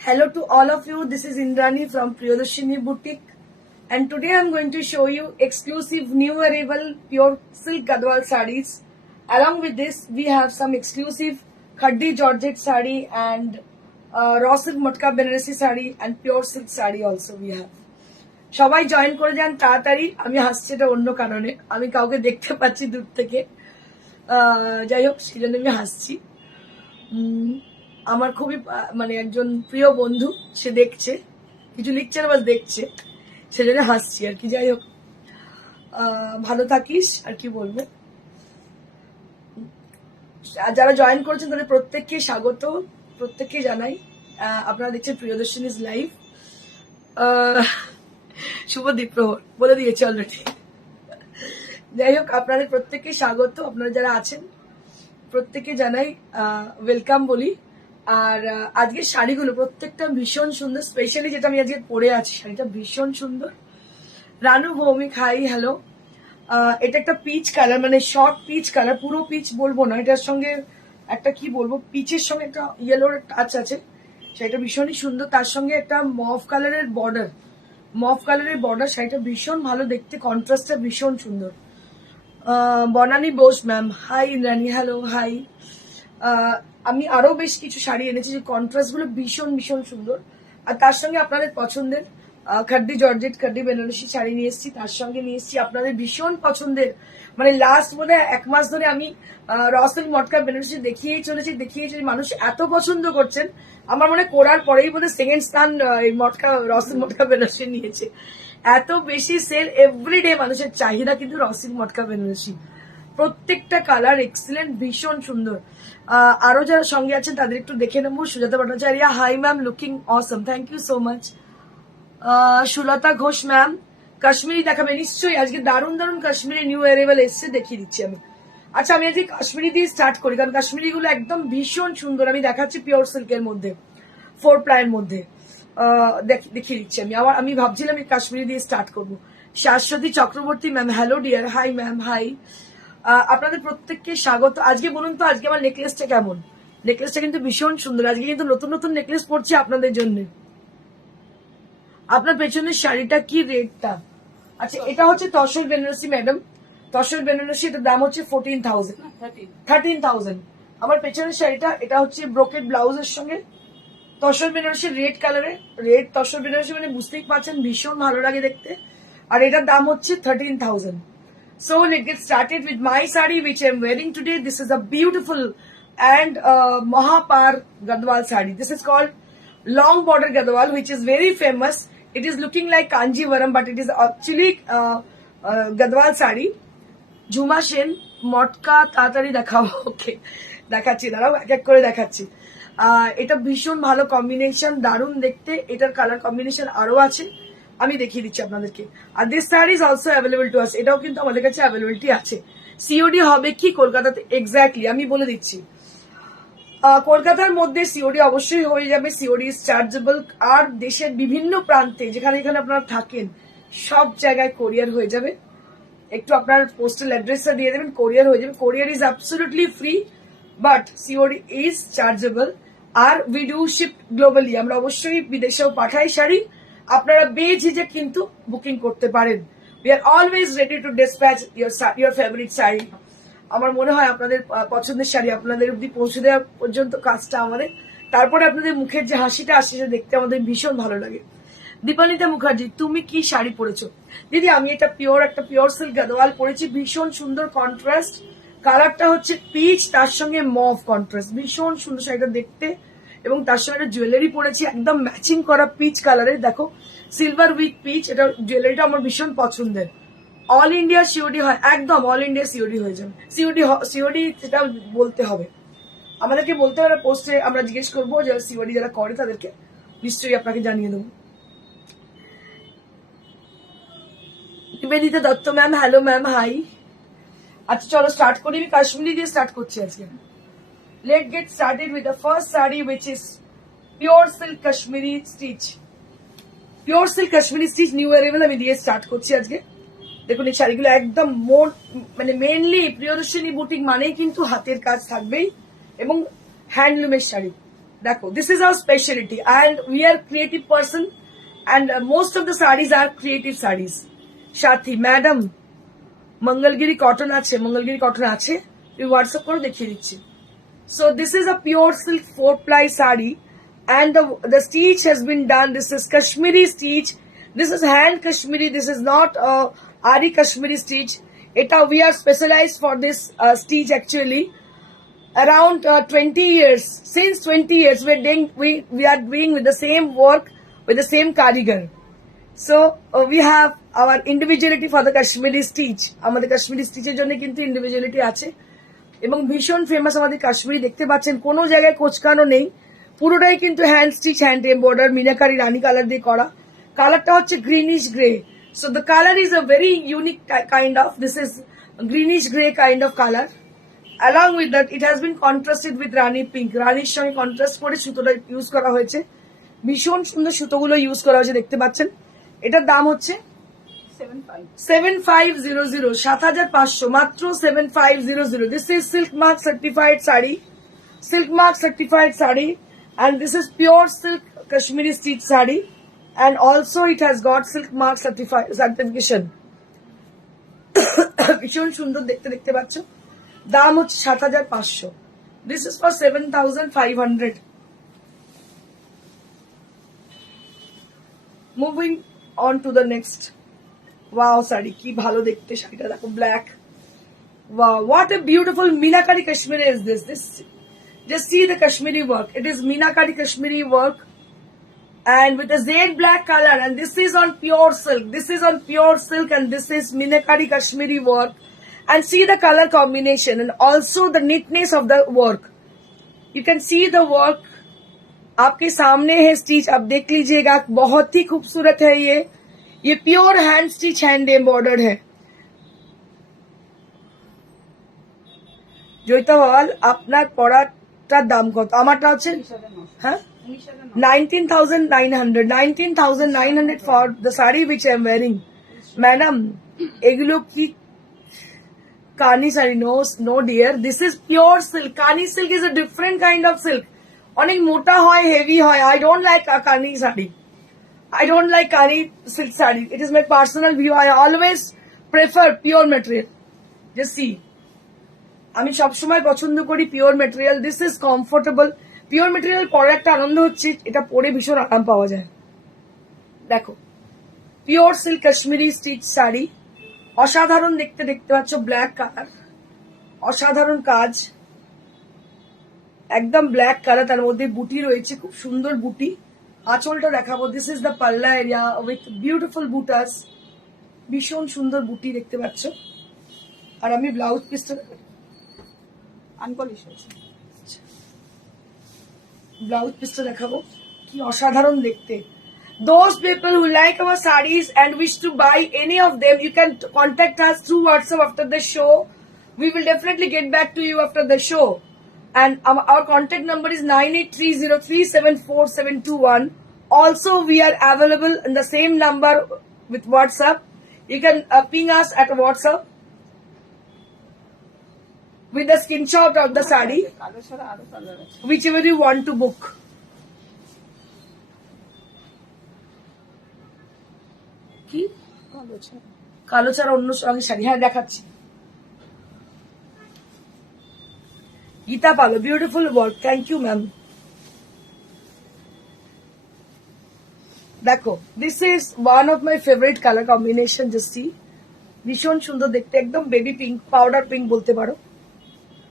Hello to all of you. This is Indrani from Priyadarshini Boutique, and today I'm going to show you exclusive new arrival pure silk Gadwal sarees. Along with this, we have some exclusive Khaddi Georgette saree and raw silk Matka Banarasi saree and pure silk saree also we have. সবাই join করে যান তাড়াতাড়ি। আমি হাসছি এটা অন্য কারণে, আমি কাউকে দেখতে পাচ্ছি দূর থেকে, যাই হোক সেজন্য আমি হাসছি। আমার খুবই মানে একজন প্রিয় বন্ধু, সে দেখছে, কিছু লিখছে না বাস দেখছে, সেজন্য হাসছি আর কি। যাই হোক, ভালো থাকিস আর কি বলবো। যারা জয়েন করেছেন তাদের প্রত্যেককে স্বাগত, প্রত্যেককে জানাই। আপনারা দেখছেন প্রিয়দর্শিনীজ লাইভ। শুভ দ্বীপ্রহর বলে দিয়েছে অলরেডি। যাই হোক, আপনাদের প্রত্যেককে স্বাগত। আপনারা যারা আছেন প্রত্যেককে জানাই ওয়েলকাম বলি। আর আজকের শাড়িগুলো প্রত্যেকটা ভীষণ সুন্দর, স্পেশালি যেটা আমি আজকে পরে আছি শাড়িটা ভীষণ সুন্দর। Ranu Bhowmick, hi, hello. এটা একটা পিচ কালার, মানে শর্ট পিচ কালার, পুরো পিচ বলবো না, এটার সঙ্গে একটা কি বলবো, পিচের সঙ্গে একটা ইয়েলোর টাচ আছে, সেটা ভীষণই সুন্দর। তার সঙ্গে একটা মফ কালারের বর্ডার, শাড়িটা ভীষণ ভালো দেখতে, কন্ট্রাস্টটা ভীষণ সুন্দর। Banani Bose ma'am, hi Indrani, hello, hi. আমি আরো বেশ কিছু শাড়ি এনেছি, যে কন্ট্রাস্ট গুলো ভীষণ ভীষণ সুন্দর। আর তার সঙ্গে আপনাদের পছন্দের খাদ্দি জর্জেট, খাদ্দি বেনারসি শাড়ি নিয়ে এসেছি। তার সঙ্গে নিয়ে এসেছি আপনাদের ভীষণ পছন্দের, মানে লাস্ট বোধ হয় 1 মাস ধরে আমি রসেল মটকা বেনারসি দেখিয়েই চলেছি। মানুষ এত পছন্দ করছেন, আমার মনে করার পরেই বোধ হয় সেকেন্ড স্থান রসেল মটকা বেনারসি নিয়েছে। এত বেশি সেল এভরিডে, মানুষের চাহিদা কিন্তু রসেল মটকা বেনারসি। প্রত্যেকটা কালার এক্সিলেন্ট, ভীষণ সুন্দর। আরো যারা সঙ্গে আছেন তাদের একটু দেখে নেবো। Sujata Bhattacharya, hi ma'am, looking awesome, thank you so much. Sulata Ghosh ma'am, Kashmiri দেখাবে নিশ্চয়ই, আজকে দারুণ দারুণ কাশ্মীরি নিউ অ্যারাইভাল এসছে, দেখিয়ে দিচ্ছি আমি। আচ্ছা, আমি আজকে কাশ্মীরি দিয়ে স্টার্ট করি, কারণ কাশ্মীরি গুলো একদম ভীষণ সুন্দর। আমি দেখাচ্ছি পিওর সিল্কের মধ্যে, 4 প্লাইয়ের মধ্যে, দেখিয়ে দিচ্ছি আমি। আমি ভাবছিলাম এই কাশ্মীরি দিয়ে স্টার্ট করবো। Shashwati Chakraborty ma'am, hello dear, hi ma'am, hi. আপনাদের প্রত্যেককে স্বাগত। আজকে বলুন তো, আজকে আমার নেকলেসটা কেমন? নেকলেসটা কিন্তু ভীষণ সুন্দর। আজকে কিন্তু নতুন নতুন নেকলেস পড়ছি আপনাদের জন্য। আপনার পেছনের শাড়িটা কি রেটটা? আচ্ছা, এটা হচ্ছে তসর বেনারসি ম্যাডাম, তসর বেনারসি, এটার দাম হচ্ছে 13,000। আমার পেছনের শাড়িটা, এটা হচ্ছে ব্রোকেট ব্লাউজের সঙ্গে তসর বেনারসি, রেড কালারের, রেড তসর বেনারসি, মানে বুঝতেই পারছেন ভীষণ ভালো লাগে দেখতে। আর এটার দাম হচ্ছে 13,000। So let's get started with my saree which I'm wearing today. This is a beautiful and Mahapar Gadwal saree. This is called long border Gadwal, which is very famous. It is looking like Kanjivaram, but it is actually Gadwal saree. Jhuma Sen, মটকা তাড়াতাড়ি দেখাবো। ওকে, দেখাচ্ছি, দাঁড়াও এক এক করে দেখাচ্ছি। এটা ভীষণ ভালো কম্বিনেশন, দারুণ দেখতে। এটার কালার কম্বিনেশন আরো আছে, আমি দেখিয়ে দিচ্ছি আপনাদেরকে। আর দিস সারি is also available to us, এটাও কিন্তু আমাদের কাছে অ্যাভেলেবিলিটি আছে। সিওডি হবে কি কলকাতাতে? এক্স্যাক্টলি আমি বলে দিচ্ছি। কলকাতার মধ্যে সিওডি অবশ্যই হয়ে যাবে, সিওডি ইজ চার্জেবল। আর দেশের বিভিন্ন প্রান্তে যেখানে এখানে আপনারা থাকেন সব জায়গায় কোরিয়ার হয়ে যাবে। একটু আপনার পোস্টাল অ্যাড্রেসটা দিয়ে দেবেন, কোরিয়ার হয়ে যাবে। Courier is absolutely free, but COD is chargeable. আর উই ডু শিপ গ্লোবালি, আমরা অবশ্যই বিদেশেও পাঠাই শাড়ি। আপনারা বেঝিঝক কিন্তু বুকিং করতে পারেন। We are always ready to dispatch your favourite sari. আমার মনে হয় আপনাদের পছন্দের শাড়ি আপনাদের অব্দি পৌঁছে দেওয়া পর্যন্ত কাজটা আমাদের। তারপরে আপনাদের মুখের যে হাসিটা আসে সেটা দেখতে আমাদের ভীষণ ভালো লাগে। দীপালিতা মুখার্জি, তুমি কি শাড়ি পরেছো? দিদি, আমি একটা পিওর সিল্ক গাদওয়াল পরেছি, ভীষণ সুন্দর কন্ট্রাস্ট। কালারটা হচ্ছে পিচ, তার সঙ্গে মভ কন্ট্রাস্ট, ভীষণ সুন্দর শাড়িটা দেখতে, এবং তার সঙ্গে একটা জুয়েলারি পরেছি একদম ম্যাচিং করা পিচ কালারের, দেখো সিলভার উইথ পিচ। এটা জুয়েলারিটা আমার ভীষণ পছন্দের। অল ইন্ডিয়া সিওডি হয়, একদম অল ইন্ডিয়া সিওডি হয়ে যাবে। সিওডি সেটা বলতে হবে, আমাদেরকে বলতে হবে, পোস্টে আমরা জিজ্ঞেস করবো যে সিওডি যারা করে তাদেরকে নিশ্চয়ই আপনাকে জানিয়ে দেবো। Nibedita Dutta ma'am, hello ma'am, hi. আচ্ছা চলো স্টার্ট করি, আমি কাশ্মীরি দিয়ে স্টার্ট করছি আজকে। Late get started with the first sari which is pure silk Kashmiri stitch. Pure silk Kashmiri stitch new arrival আমি দিয়ে স্টার্ট করছি আজকে। দেখুন এই শাড়িগুলো একদম মানে মেনলি প্রিয়দর্শিনী বুটিক মানেই কিন্তু হাতের কাজ থাকবেই এবং হ্যান্ডলুমের শাড়ি। দেখো this is our speciality and we are creative person and most of the saris are creative saris. Sathi madam Mangalagiri cotton আছে, মঙ্গলগিরি কটন আছে, তুমি হোয়াটসঅ্যাপ করে দেখিয়ে দিচ্ছি। So this is a pure silk 4-ply sari and the stitch has been done. This is Kashmiri stitch. This is hand Kashmiri. This is not Ari Kashmiri stitch. We are specialized for this stitch actually. Around 20 years, since 20 years we are doing with the same work with the same karigar. So we have our individuality for the Kashmiri stitch. আমাদের কাশ্মীরি স্টিচের জন্য কিন্তু individuality আছে এবং ভীষণ famous আমাদের কাশ্মীরি। দেখতে পাচ্ছেন কোনো জায়গায় কোচকানো নেই, পুরোটাই কিন্তু hand stitch, hand embroider, meenakari rani colour দিয়ে করা। কালারটা হচ্ছে greenish grey. So the colour is a very unique kind of, this is greenish grey kind of colour. Along with that it has been contrasted with rani pink. রানির সঙ্গে contrast করে সুতোটা use করা হয়েছে, ভীষণ সুন্দর সুতোগুলো ইউজ করা হয়েছে দেখতে পাচ্ছেন। এটার দাম হচ্ছে 7500, 7500 মাত্র 7500। This is silk mark certified sari, silk mark certified sari, and this is pure silk Kashmiri stitch sari, and also it has got silk mark certification. ভীষণ সুন্দর দেখতে পাচ্ছ। দাম হচ্ছে 7500। This is for 7500. Moving on to the next. Wow, sari কি ভালো দেখতে, শাড়িটা দেখো black. Wow, what a beautiful Meenakari Kashmiri is this. Just see the Kashmiri work. It is Meenakari Kashmiri work and with a jade black color, and this is on pure silk. This is on pure silk and this is Meenakari Kashmiri work. And see the color combination and also the neatness of the work. You can see the work आपके सामने है stitch, आप देख लीजिएगा, बहुत ही खूबसूरत है ये pure hand stitch, hand embroidered है। জয়িতা বল আপনার পড়াটার দাম কত? আমারটা হচ্ছে হ্যাঁ 19,900 for the sari which I am wearing. Madam এগুলো কি Kani sari? No dear, this is pure silk. Kani silk is a different kind of silk, অনেক মোটা হয়, হেভি হয়। আই ডোন্ট লাইক কানি sari, I don't like Kani silk saree. It is my personal view. I always prefer pure material. Just see. আমি সবসময় পছন্দ করি pure material. This is comfortable. Pure material পরে একটা আনন্দ হচ্ছে এটা পরে ভীষণ আরাম পাওয়া যায়। দেখো pure silk Kashmiri stitch sari, অসাধারণ দেখতে পাচ্ছ, ব্ল্যাক কালার, অসাধারণ কাজ, একদম ব্ল্যাক কালার, তার মধ্যে বুটি রয়েছে, খুব সুন্দর বুটি। আঁচলটা দেখাবো। দিস ইজ দ্য পাল্লা এরিয়া উইথ বিউটিফুল বুটাস, ভীষণ সুন্দর বুটি দেখতে পাচ্ছ। আর আমি ব্লাউজ পিসটা আনপলিশ হয়েছে, ব্লাউজ পিসটা দেখাবো, কি অসাধারণ দেখতে। Those people who like our sarees and wish to buy any of them, you can contact us through WhatsApp after the show. We will definitely get back to you after the show. And our contact number is 9830374721. Also, we are available in the same number with WhatsApp. You can ping us at WhatsApp with the screenshot of the saree, whichever you want to book. কি কালো ছাড়া অন্য রঙের শাড়ি? হ্যাঁ দেখাচ্ছি। গীতা পালো, beautiful work, thank you ma'am. দেখো this is one of my favourite colour combination. Just see, ভীষণ সুন্দর দেখতে, একদম বেবি পিঙ্ক, পাউডার পিঙ্ক বলতে পারো,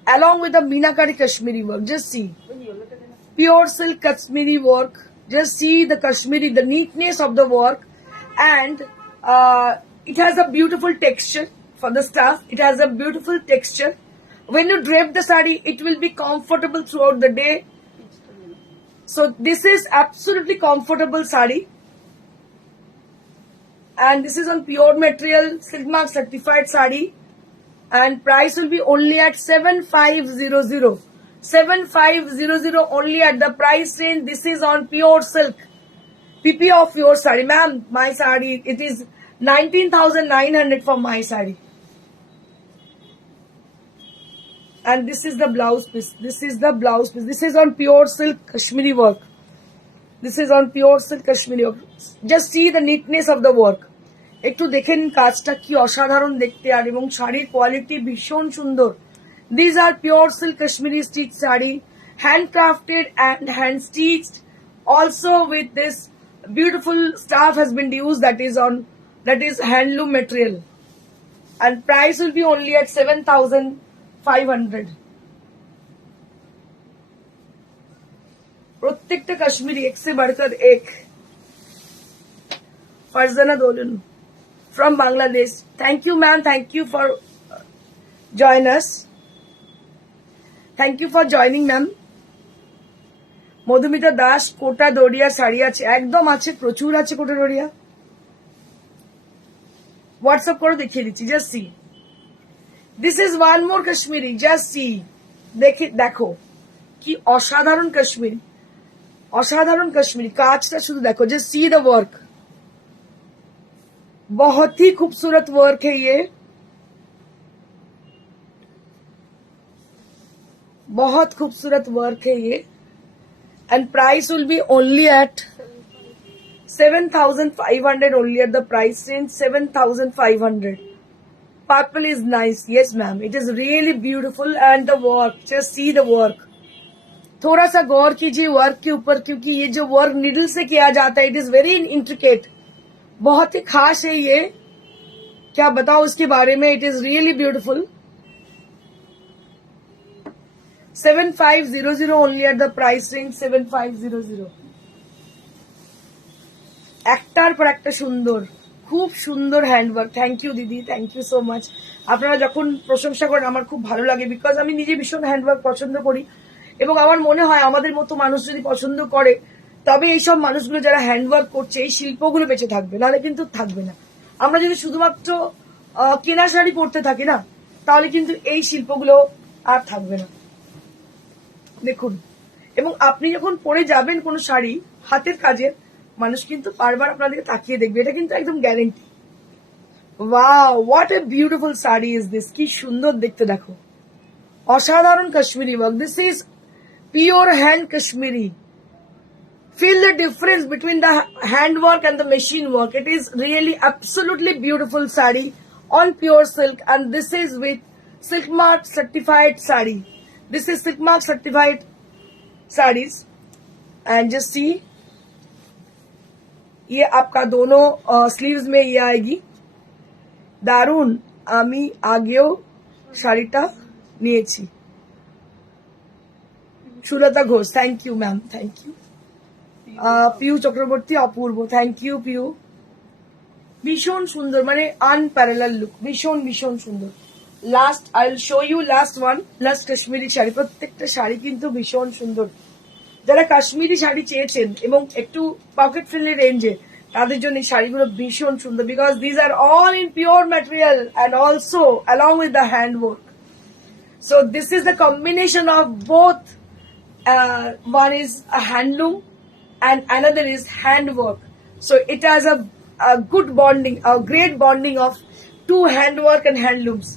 along with the meenakari Kashmiri work. Just see, pure silk Kashmiri work. Just see the Kashmiri, the neatness of the work, and it has a beautiful texture for the staff. It has a beautiful texture. When you drape the sari, it will be comfortable throughout the day. So this is absolutely comfortable sari. And this is on pure material, Silk Mark certified sari. And price will be only at 7500. 7500 only at the price range. This is on pure silk. PP of your sari. Ma'am, my sari, it is 19,900 for my sari. And this is the blouse piece. This is the blouse piece. This is on pure silk Kashmiri work. This is on pure silk Kashmiri work. Just see the neatness of the work. একটু দেখে নিন কাজটা কি অসাধারণ দেখতে আর এবং শাড়ির quality ভীষণ সুন্দর. These are pure silk Kashmiri stitched sari, handcrafted and hand stitched. Also with this beautiful stuff has been used that is handloom material. And price will be only at 7,500. প্রত্যেকটা কাশ্মীরি এক से बढ़कर एक. ফারজানা দোলন from Bangladesh. Thank you, ma'am. Thank you for join us. Thank you for joining, ma'am. Madhumita Das কোটা দড়িয়া শাড়ি আছে, একদম আছে, প্রচুর আছে কোটা দড়িয়া. হোয়াটসঅ্যাপ করে দেখিয়ে দিচ্ছি. Just see, this is one more Kashmiri. Just see, দেখো কি অসাধারণ কাশ্মীরি, অসাধারণ কাশ্মীরি. কাজটা শুধু দেখো. Just see the work. बहुत ही खूबसूरत वर्क है ये, बहुत खूबसूरत वर्क है ये. And price will be only at 7,500 only at the price range. 7,500. Purple is nice. Yes ma'am, it is really beautiful. And the work, just see the work. थोड़ा सा गौर कीजिए वर्क के ऊपर, क्योंकि ये जो वर्क निडल से किया जाता है, इट इज वेरी इंट्रिकेट. बहुत ही खास है ये, क्या बताओ इसके बारे में. It is really beautiful. 7500 only at the price range. 7500. একটার পর একটা সুন্দর, খুব সুন্দর হ্যান্ডওয়ার্ক. থ্যাংক ইউ দিদি, থ্যাংক ইউ সো মাচ. আপনারা যখন প্রশংসা করেন আমার খুব ভালো লাগে, বিকজ আমি নিজে ভীষণ হ্যান্ডওয়ার্ক পছন্দ করি এবং আমার মনে হয় আমাদের মতো মানুষ যদি পছন্দ করে তবে এইসব মানুষগুলো যারা হ্যান্ডওয়ার্ক করছে এই শিল্পগুলো বেঁচে থাকবে, নাহলে কিন্তু থাকবে না. আমরা যদি শুধুমাত্র কেনা শাড়ি পরতে থাকি না, তাহলে কিন্তু এই শিল্পগুলো আর থাকবে না. দেখুন, এবং আপনি যখন পরে যাবেন কোনো শাড়ি হাতের কাজের, মানুষ কিন্তু বারবার আপনাদেরকে তাকিয়ে দেখবে, এটা কিন্তু একদম guarantee. Wow, what a beautiful sari is this. কি সুন্দর দেখতে দেখো, অসাধারণ Kashmiri work. This is pure hand Kashmiri. Feel the difference between the handwork and the machine work. It is really absolutely beautiful sari on pure silk, and this is with Silk Mark certified sari. This is Silk Mark certified sarees. And just see, ये आपका दोनों sleeves में ये आएगी. दारुन, आमी आगेओ শাড়িটা নিয়েছি. Sulata Ghosh, thank you ma'am, thank you. Piu Chakraborty, অপূর্ব, থ্যাংক ইউ পিউ. ভীষণ সুন্দর, মানে আনপ্যারালাল লুক, ভীষণ ভীষণ সুন্দর. Last I will show you last one. Last Kashmiri sari. প্রত্যেকটা শাড়ি কিন্তু ভীষণ সুন্দর. যারা কাশ্মীরি শাড়ি চেয়েছেন এবং একটু পকেট ফ্রেন্ডলি রেঞ্জে, তাদের জন্য এই শাড়িগুলো ভীষণ সুন্দর, because these are all in pure material and also along with the hand work. So this is the combination of both. One is a handloom and another is handwork. So it has a good bonding, a great bonding of two handwork and handlooms.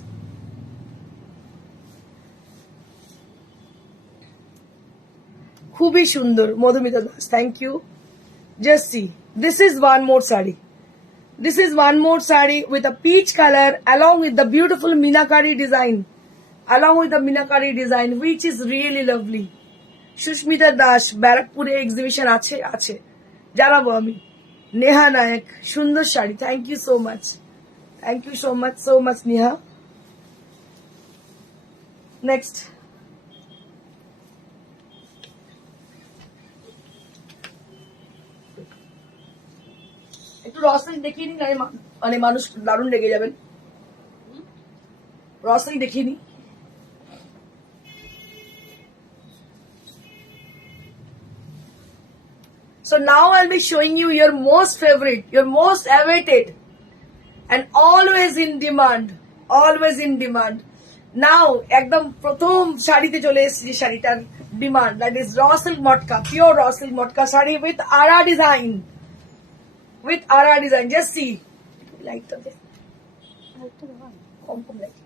খুবই সুন্দর Madhumita Das, thank you. Just see, this is one more sari. This is one more sari with a peach color along with the beautiful Meenakari design. Along with the Meenakari design, which is really lovely. Susmita Das, ব্যারাকপুরে exhibition আছে, আছে জানাবো আমি. নেহা নায়ক, সুন্দর sari, thank you so much, thank you so much Neha. Next একটু raw silk দেখিয়ে নি, মানে মানুষ দারুণ রেগে যাবেন। র সিল্ক দেখিয়ে নি। So now I'll be showing you your most favorite, your most awaited, and always in demand, always in demand. Now, একদম প্রথম শাড়িতে চলে এসেছি যে শাড়িটার demand, that is raw silk matka, pure raw silk matka sari with aari design, with aari design. Just see, লাইটটা দে, কম কম light.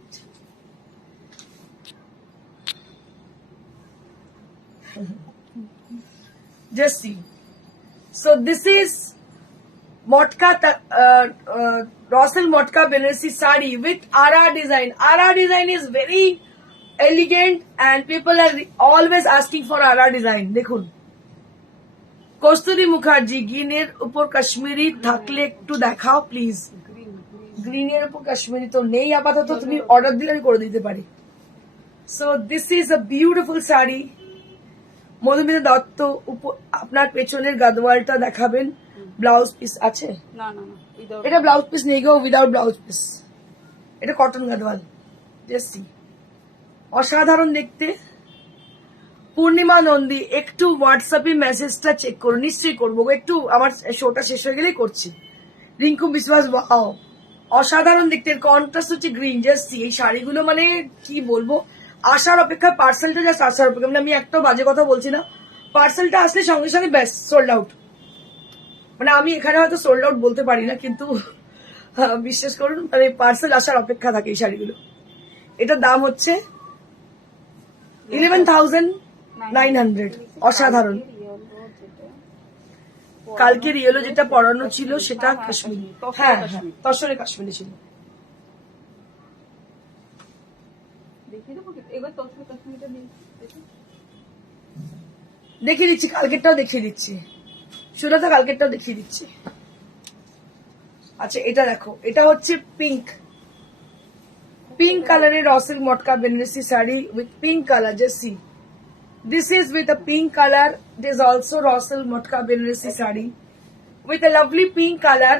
Just see. So this is Motka, raw silk Motka Banarsi sari with Ara design. Ara design is very elegant and people are always asking for Ara design. দেখুন, কস্তুরী মুখার্জি, গ্রিনের উপর কাশ্মীরি থাকলে একটু দেখাও প্লিজ। গ্রিনের উপর কাশ্মীরি তো নেই আপাতত, তুমি অর্ডার দিলে আমি করে দিতে পারি। So this is a beautiful sari. Madhumita Dutta, আপনার পেছনের গাদওয়ালটা দেখাবেন। ব্লাউজ পিস আছে? না না না, এটা ব্লাউজ পিস নেই গো, উইদাউট ব্লাউজ পিস। এটা কটন গাদওয়াল। দেখছি অসাধারণ দেখতে। পূর্ণিমা নন্দী, একটু হোয়াটসঅ্যাপে মেসেজটা চেক করো। নিশ্চয়ই করবো, একটু আমার শোটা শেষ হয়ে গেলেই করছি। রিঙ্কু বিশ্বাস, ওয়াও অসাধারণ দেখতে। কন্ট্রাস্ট হচ্ছে গ্রিন। জাস্ট এই শাড়িগুলো মানে কি বলবো, আসার অপেক্ষা, পার্সেলটা জাস্ট আসার অপেক্ষা। মানে আমি একটাও বাজে কথা বলছি না, পার্সেলটা আসলে সঙ্গে সঙ্গে ব্যাস সোল্ড আউট। মানে আমি এখানে হয়তো সোল্ড আউট বলতে পারি না, কিন্তু বিশ্বাস করুন মানে পার্সেল আসার অপেক্ষা থাকে এই শাড়িগুলো। এটার দাম হচ্ছে 11,900। অসাধারণ। কালকের ইয়েলো যেটা পরানো ছিল সেটা কাশ্মীরি, হ্যাঁ হ্যাঁ তসরে কাশ্মীরি ছিল। দেখিয়ে দিচ্ছি, কালকেরটাও দেখিয়ে দিচ্ছি। সুরাতা কালকেরটাও দেখিয়ে দিচ্ছি। আচ্ছা এটা দেখো, এটা হচ্ছে পিঙ্ক, পিঙ্ক কালারের raw silk matka Banarasi sari with pink colour. Just see, this is with a pink colour. It is also raw silk matka Banarasi sari with a lovely pink color,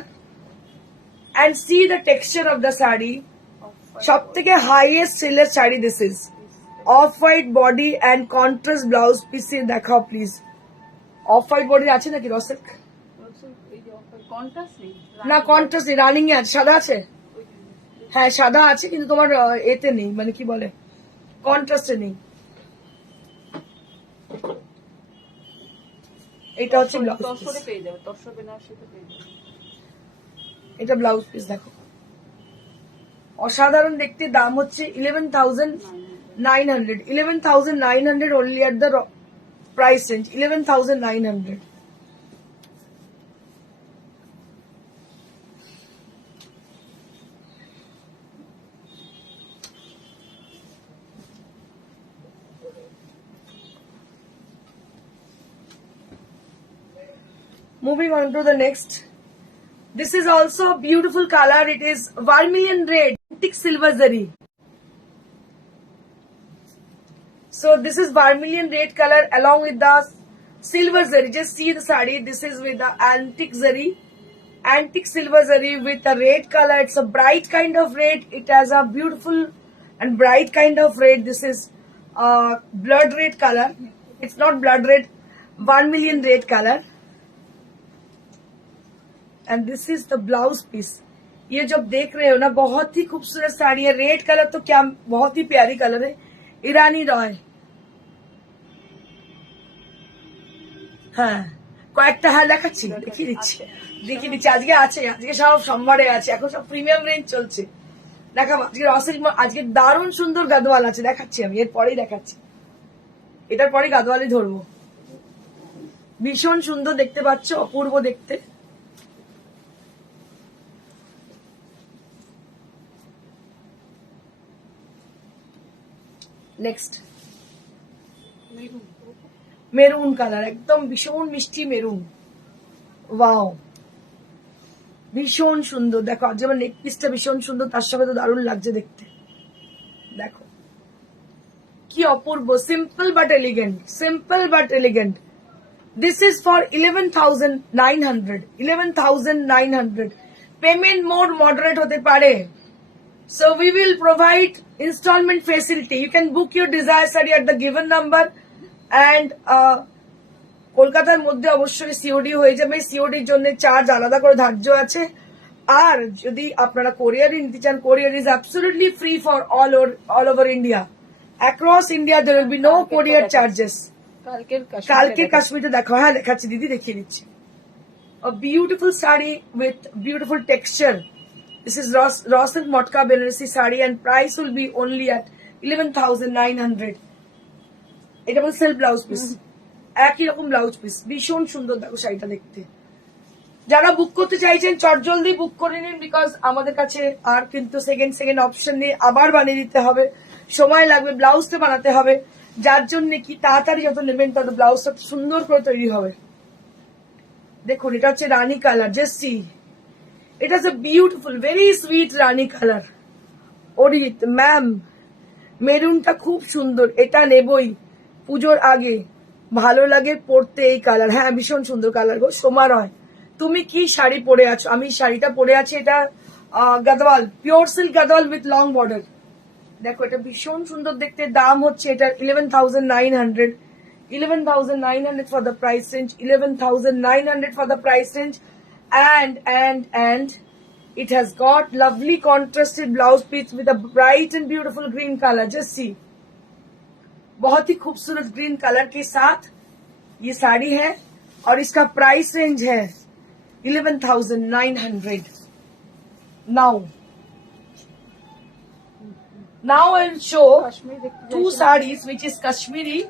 and see the texture of the sari. সব থেকে highest seller sari this is. Off white body and contrast blouse পিসে দেখাও please. Off white body আছে নাকি raw silk? না contrast নেই, running এ আছে। সাদা আছে? হ্যাঁ সাদা আছে, কিন্তু তোমার এতে নেই, মানে কি বলে কন্ট্রাস্টে নেই। এটা হচ্ছে ব্লাউজ পিস। এটা ব্লাউজ পিস দেখো, অসাধারণ দেখতে। দাম হচ্ছে 11,900। 11,900 only at the price range, 11,900। Moving on to the next. This is also a beautiful color. It is vermilion red, antique silver zari. So this is vermilion red color along with the silver zari. Just see the sari. This is with the antique zari, antique silver zari with a red color. It's a bright kind of red. It has a beautiful and bright kind of red. This is blood red color. It's not blood red, vermilion red color. And this is the blouse piece. ये जब देख रहे हो ना, बहुत ही खूबसूरत साड़ी है। Red colour तो क्या, बहुत ही प्यारी कलर है। ईरानी रॉय, হ্যাঁ কয়েকটা হ্যাঁ দেখাচ্ছি, দেখিয়ে দিচ্ছি দেখিয়ে দিচ্ছি। আজকে আছে, আজকে সব সোমবারে আছে, এখন সব প্রিমিয়াম রেঞ্জ চলছে। দেখাবো আজকে রসিক, আজকে দারুণ সুন্দর গাদওয়াল আছে, দেখাচ্ছি আমি এরপরেই দেখাচ্ছি। এটার পরে গাদওয়ালই ধরবো। ভীষণ সুন্দর দেখতে পাচ্ছ, অপূর্ব দেখতে। নেক্সট মেরুন কালার, একদম ভীষণ মিষ্টি মেরুন। ওয়াও ভীষণ সুন্দর। দেখো আজ আমার নেক পিসটা ভীষণ সুন্দর, তার সঙ্গে তো দারুণ লাগছে দেখতে। দেখো কি অপূর্ব, simple but elegant, simple but elegant. This is for 11,900. 11,900. Payment mode moderate hote pare. So we will provide installment facility. You can book your desired saree at the given number and কলকাতার মধ্যে অবশ্যই COD হয়ে যাবে। সিওডির জন্য charge আলাদা করে ধার্য আছে। আর যদি আপনারা কোরিয়ারে নিতে চান, courier is absolutely free for all over India. Across India there will be no courier charges. কালকে কাশ্মীরে দেখো, হ্যাঁ দেখাচ্ছি দিদি, দেখিয়ে দিচ্ছি। A beautiful saree with beautiful texture. This is raw silk motka Benaressi saree and price will be only at 11,900. এটা বল self blouse piece, একই রকম ব্লাউজ পিস, ভীষণ সুন্দর দেখো শাড়িটা দেখতে। যারা বুক করতে চাইছেন চটজলদি বুক করে নিন, বিকজ আমাদের কাছে আর কিন্তু সেকেন্ড অপশন নেই, আবার বানিয়ে দিতে হবে, সময় লাগবে, ব্লাউজটা বানাতে হবে, যার জন্য কি তাড়াতাড়ি যত নেবেন তত ব্লাউজটা সুন্দর করে তৈরি হবে। দেখুন এটা হচ্ছে রানী কালার, জাস্ট সি, এটা is a beautiful very sweet rani colour. Arijit ma'am, মেরুনটা খুব সুন্দর, এটা নেবই পুজোর আগে, ভালো লাগে পরতে এই কালার। হ্যাঁ ভীষণ সুন্দর কালার গো। সোমারয়, তুমি কি শাড়ি পরে আছো? আমি শাড়িটা পরে আছি, এটা Gadwal, pure silk Gadwal with long border. দেখো এটা ভীষণ সুন্দর দেখতে। দাম হচ্ছে এটা 11,900। 11,900 for the price range. 11,900 for the price range. And it has got lovely contrasted blouse piece with a bright and beautiful green color. Just see, बहुत ही खूबसूरत ग्रीन कलर के साथ ये साड़ी है और इसका प्राइस रेंज है 11,900. Now I'll show two sarees which is Kashmiri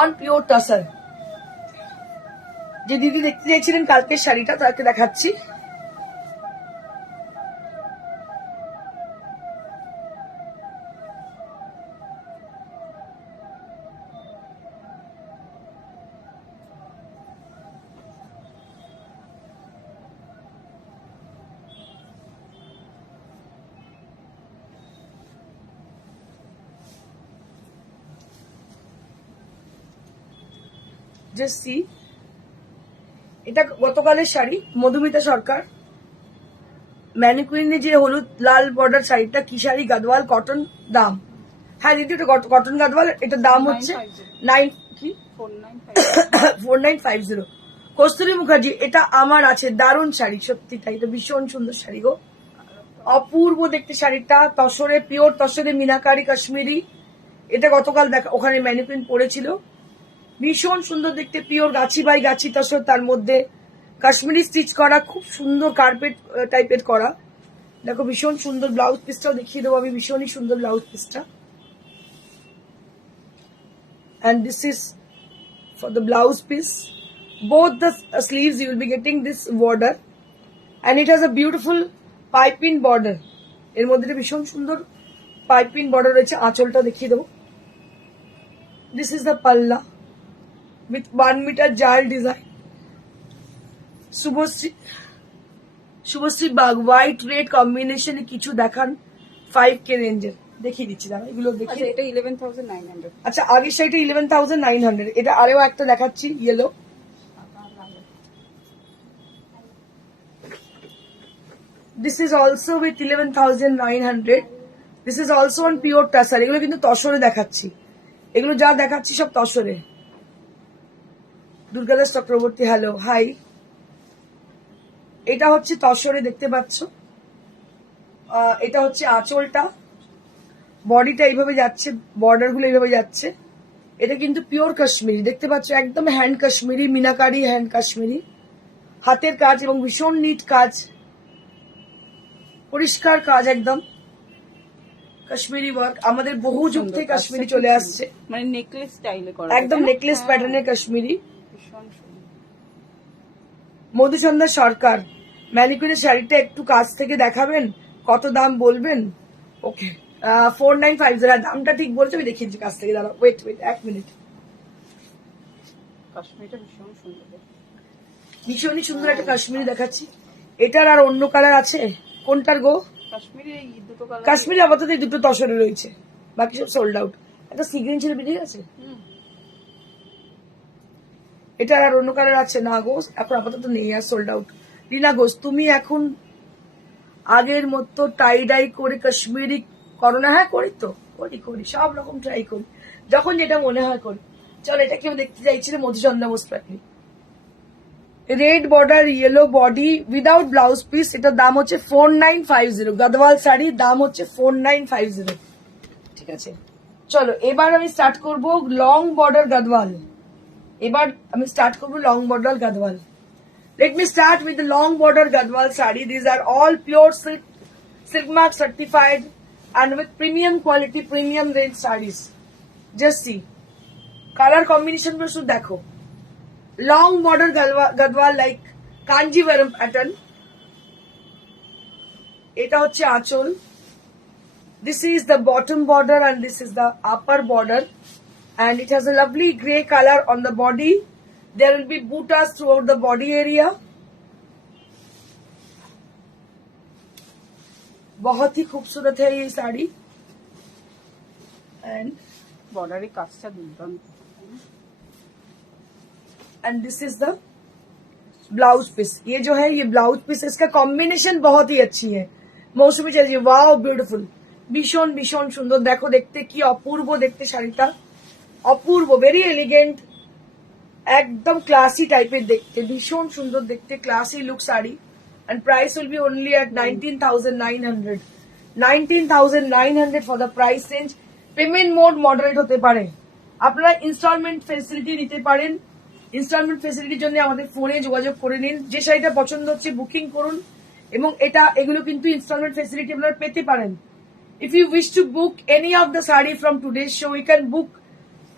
on pure tussar. যে দিদি দেখতে চাইছিলেন কালকের শাড়িটা, তাকে দেখাচ্ছি। Just see, এটা গতকালের শাড়ি, মধুমিতা সরকার ম্যানিকুইনে যে হলুদ লাল বর্ডার শাড়িটা, কি শাড়ি? গাদওয়াল কটন। দাম, হ্যাঁ দিদি এটা কটন গাদওয়াল, এটা দাম হচ্ছে 4950। কস্তুরী মুখার্জি, এটা আমার আছে, দারুণ শাড়ি, সত্যি তাই, এটা ভীষণ সুন্দর শাড়ি গো, অপূর্ব দেখতে শাড়িটা। তসরে, পিওর তসরে মিনাকারি কাশ্মীরি, এটা গতকাল দেখা ওখানে ম্যানিকুইন পরেছিল, ভীষণ সুন্দর দেখতে, পিওর গাছি বাই গাছি তসর, তার মধ্যে কাশ্মীরি স্টিচ করা, খুব সুন্দর কার্পেট টাইপের করা। দেখো ভীষণ সুন্দর ব্লাউজ পিসটাও দেখিয়ে দেবো আমি, ভীষণই সুন্দর ব্লাউজ পিসটা। and this is for the blouse piece. Both the sleeves you will be getting this border and it has a beautiful piping border. এর মধ্যে ভীষণ সুন্দর পাইপিং বর্ডার রয়েছে। আঁচলটা দেখিয়ে দেবো। This is the palla with 1 meter jal design. Subhashree Bag, white red কম্বিনেশনে কিছু দেখান 5K রেঞ্জের, দেখিয়ে দিচ্ছি দাঁড়া, এগুলো দেখি। এটা 11,900। আচ্ছা আগের শাড়িটা 11,900, এটা আরেও একটা দেখাচ্ছি yellow. This is also with 11,900. This is also on pure tussar. এগুলো কিন্তু তসরে দেখাচ্ছি, এগুলো যা দেখাচ্ছি সব তসরে। Durgadas Chakraborty, hello, hi. এটা হচ্ছে তসরে, দেখতে পাচ্ছ, এটা হচ্ছে আঁচলটা, বডিটা এইভাবে যাচ্ছে, বর্ডার গুলো এইভাবে যাচ্ছে। এটা কিন্তু পিওর কাশ্মীরি, দেখতে পাচ্ছ, একদম হ্যান্ড কাশ্মীরি, মিনাকারি হ্যান্ড কাশ্মীরি, হাতের কাজ এবং ভীষণ নিট কাজ, পরিষ্কার কাজ, একদম কাশ্মীরি ওয়ার্ক। আমাদের বহু যুগ থেকে কাশ্মীরি চলে আসছে, মানে নেকলেস স্টাইলে করা, একদম নেকলেস প্যাটার্নের কাশ্মীরি। মধুচন্দ্র সরকার, ম্যানিকুইনের শাড়িটা একটু কাছ থেকে দেখাবেন, কত দাম বলবেন? ওকে, 4950। দামটা ঠিক বলছো, আমি দেখিয়েছি কাছ থেকে, দাঁড়াও, ওয়েট 1 মিনিট। কাশ্মীরটা ভীষণ সুন্দর, ভীষণই সুন্দর একটা কাশ্মীরি দেখাচ্ছি। এটার আর অন্য কালার আছে? কোনটার গো? কাশ্মীরি এই দুটো কালার। কাশ্মীরি আপাতত এই দুটো তসরে রয়েছে, বাকি সব সোল্ড আউট। একটা সি গ্রিন ছিল, বেরিয়ে গেছে। এটা আর অন্য কালার আছে না গো, এখন আপাতত নেই, আর সোল্ড আউট। রিনা ঘোষ, তুমি এখন আগের মতো টাই ডাই করে কাশ্মীরি করো না? হ্যাঁ করি তো, করি করি, সব রকম ট্রাই করি, যখন যেটা মনে হয় করি। চল, এটা কেউ দেখতে চাইছিল, Madhuchandra Bose Patni, red border yellow body without blouse piece. এটার দাম হচ্ছে 4950। গদওয়াল শাড়ি দাম হচ্ছে 4950। ঠিক আছে, চলো এবার আমি স্টার্ট করব লং বর্ডার গদওয়াল। এবার আমি স্টার্ট করবো long border Gadwal. Let me start with the long border Gadwal sari. These are all pure silk mark certified and with premium quality, premium range sarees. Just see. Color combination पर शुद्ध देखो. Long border Gadwal like Kanjivaram pattern. এটা হচ্ছে আঁচল. This is the bottom border and this is the upper border. And it has a lovely grey color on the body. There will be buttas throughout the body area. बहुत ही खूबसूरत है ये sari. And বর্ডারে কাজটা দুর্দান্ত। and this is the blouse piece. ये जो है ये ब्लाउज पीस, इसका कॉम्बिनेशन बहुत ही अच्छी है। मौसमी चाहिए, वाओ ब्यूटीफुल, भीषण भीषण सुंदर। देखो देखते কি অপূর্ব দেখতে শাড়িটা, অপূর্ব, ভেরি এলিগেন্ট, একদম ক্লাসি টাইপের দেখতে, ভীষণ সুন্দর দেখতে, classy look sari. and price will be only at 19,900 19,900 for the price range। Payment mode moderate হতে পারে, আপনারা ইনস্টলমেন্ট ফেসিলিটি নিতে পারেন। ইনস্টলমেন্ট ফেসিলিটির জন্য আমাদের ফোনে যোগাযোগ করে নিন, যে শাড়িটা পছন্দ হচ্ছে বুকিং করুন, এবং এগুলো কিন্তু ইনস্টলমেন্ট ফেসিলিটি আপনারা পেতে পারেন। if you wish to book any of the saree from today's show, you can book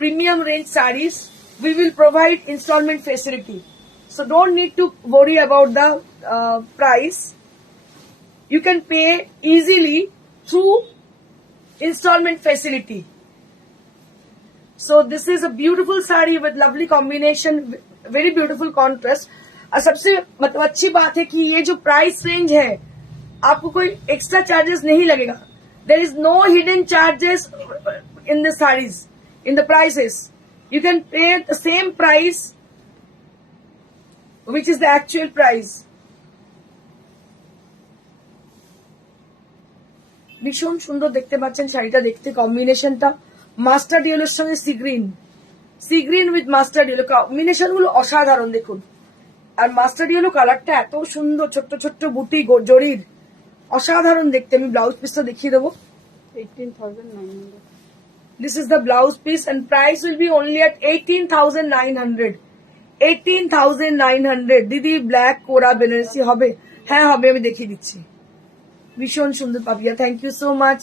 premium range sarees. We will provide installment facility, so don't need to worry about the price. You can pay easily through installment facility. So this is a beautiful saree with lovely combination, very beautiful contrast. और सबसे मतलब अच्छी बात है कि ये जो price range है, आपको कोई एक्स्ट्रा चार्जेस नहीं लगेगा। There is no hidden charges in the sarees, in the prices. You can pay the same price, which is the actual price. ভীষণ সুন্দর দেখতে পাচ্ছেন শাড়িটা, দেখতে কম্বিনেশনটা মাস্টার্ড ইয়েলোর সঙ্গে sea green with mustard yellow, combination গুলো অসাধারণ দেখুন। আর মাস্টার্ড ইয়েলো কালারটা এত সুন্দর, ছোট্ট ছোট্ট বুটি জরির, অসাধারণ দেখতে। আমি ব্লাউজ পিসটা দেখিয়ে দেবো। 18,900। This is the blouse piece and price will be only at 18,900 18,900। দিদি ব্ল্যাক কোরা বেনারসি হবে? হ্যাঁ হবে, আমি দেখিয়ে দিচ্ছি। ভীষণ সুন্দর Papiya, thank you so much.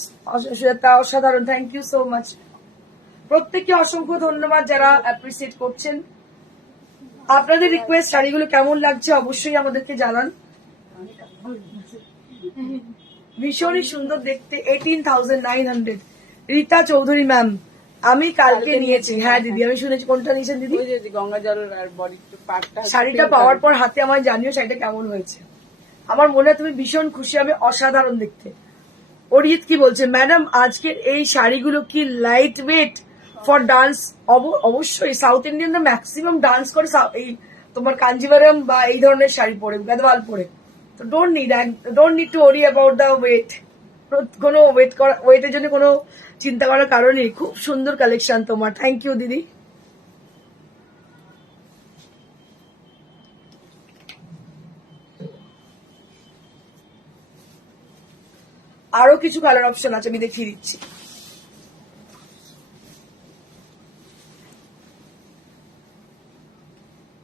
অসাধারণ, থ্যাংক ইউ সো মাচ। প্রত্যেককে অসংখ্য ধন্যবাদ যারা অ্যাপ্রিসিয়েট করছেন। আপনাদের রিকোয়েস্ট, শাড়িগুলো কেমন লাগছে অবশ্যই আমাদেরকে জানান। ভীষণই সুন্দর দেখতে, 18,900। রীতা চৌধুরী ম্যাম, আমি কালকে নিয়েছি। হ্যাঁ দিদি, আমি শুনেছি। কোনটা নিয়েছেন দিদি? ওই যে গঙ্গা জল আর বডি পার্টটা। শাড়িটা পাওয়ার পর হাতে আমার জানিও শাড়িটা কেমন হয়েছে। আমার মনে হয় তুমি ভীষণ খুশি হবে, অসাধারণ দেখতে। অরিজিৎ কি বলছে? ম্যাডাম আজকের এই শাড়িগুলো কি লাইট ওয়েট ফর ডান্স? অবশ্যই, সাউথ ইন্ডিয়ানরা ম্যাক্সিমাম ডান্স করে এই তোমার কাঞ্জিভারাম বা এই ধরনের শাড়ি পরে, গদওয়াল পরে। তো don't need to worry about the weight. কোনো ওয়েটের জন্য কোনো চিন্তা করার কারণ নেই। খুব সুন্দর কালেকশন তোমার, থ্যাংক ইউ দিদি। আরো কিছু কালার অপশন আছে, আমি দেখিয়ে দিচ্ছি।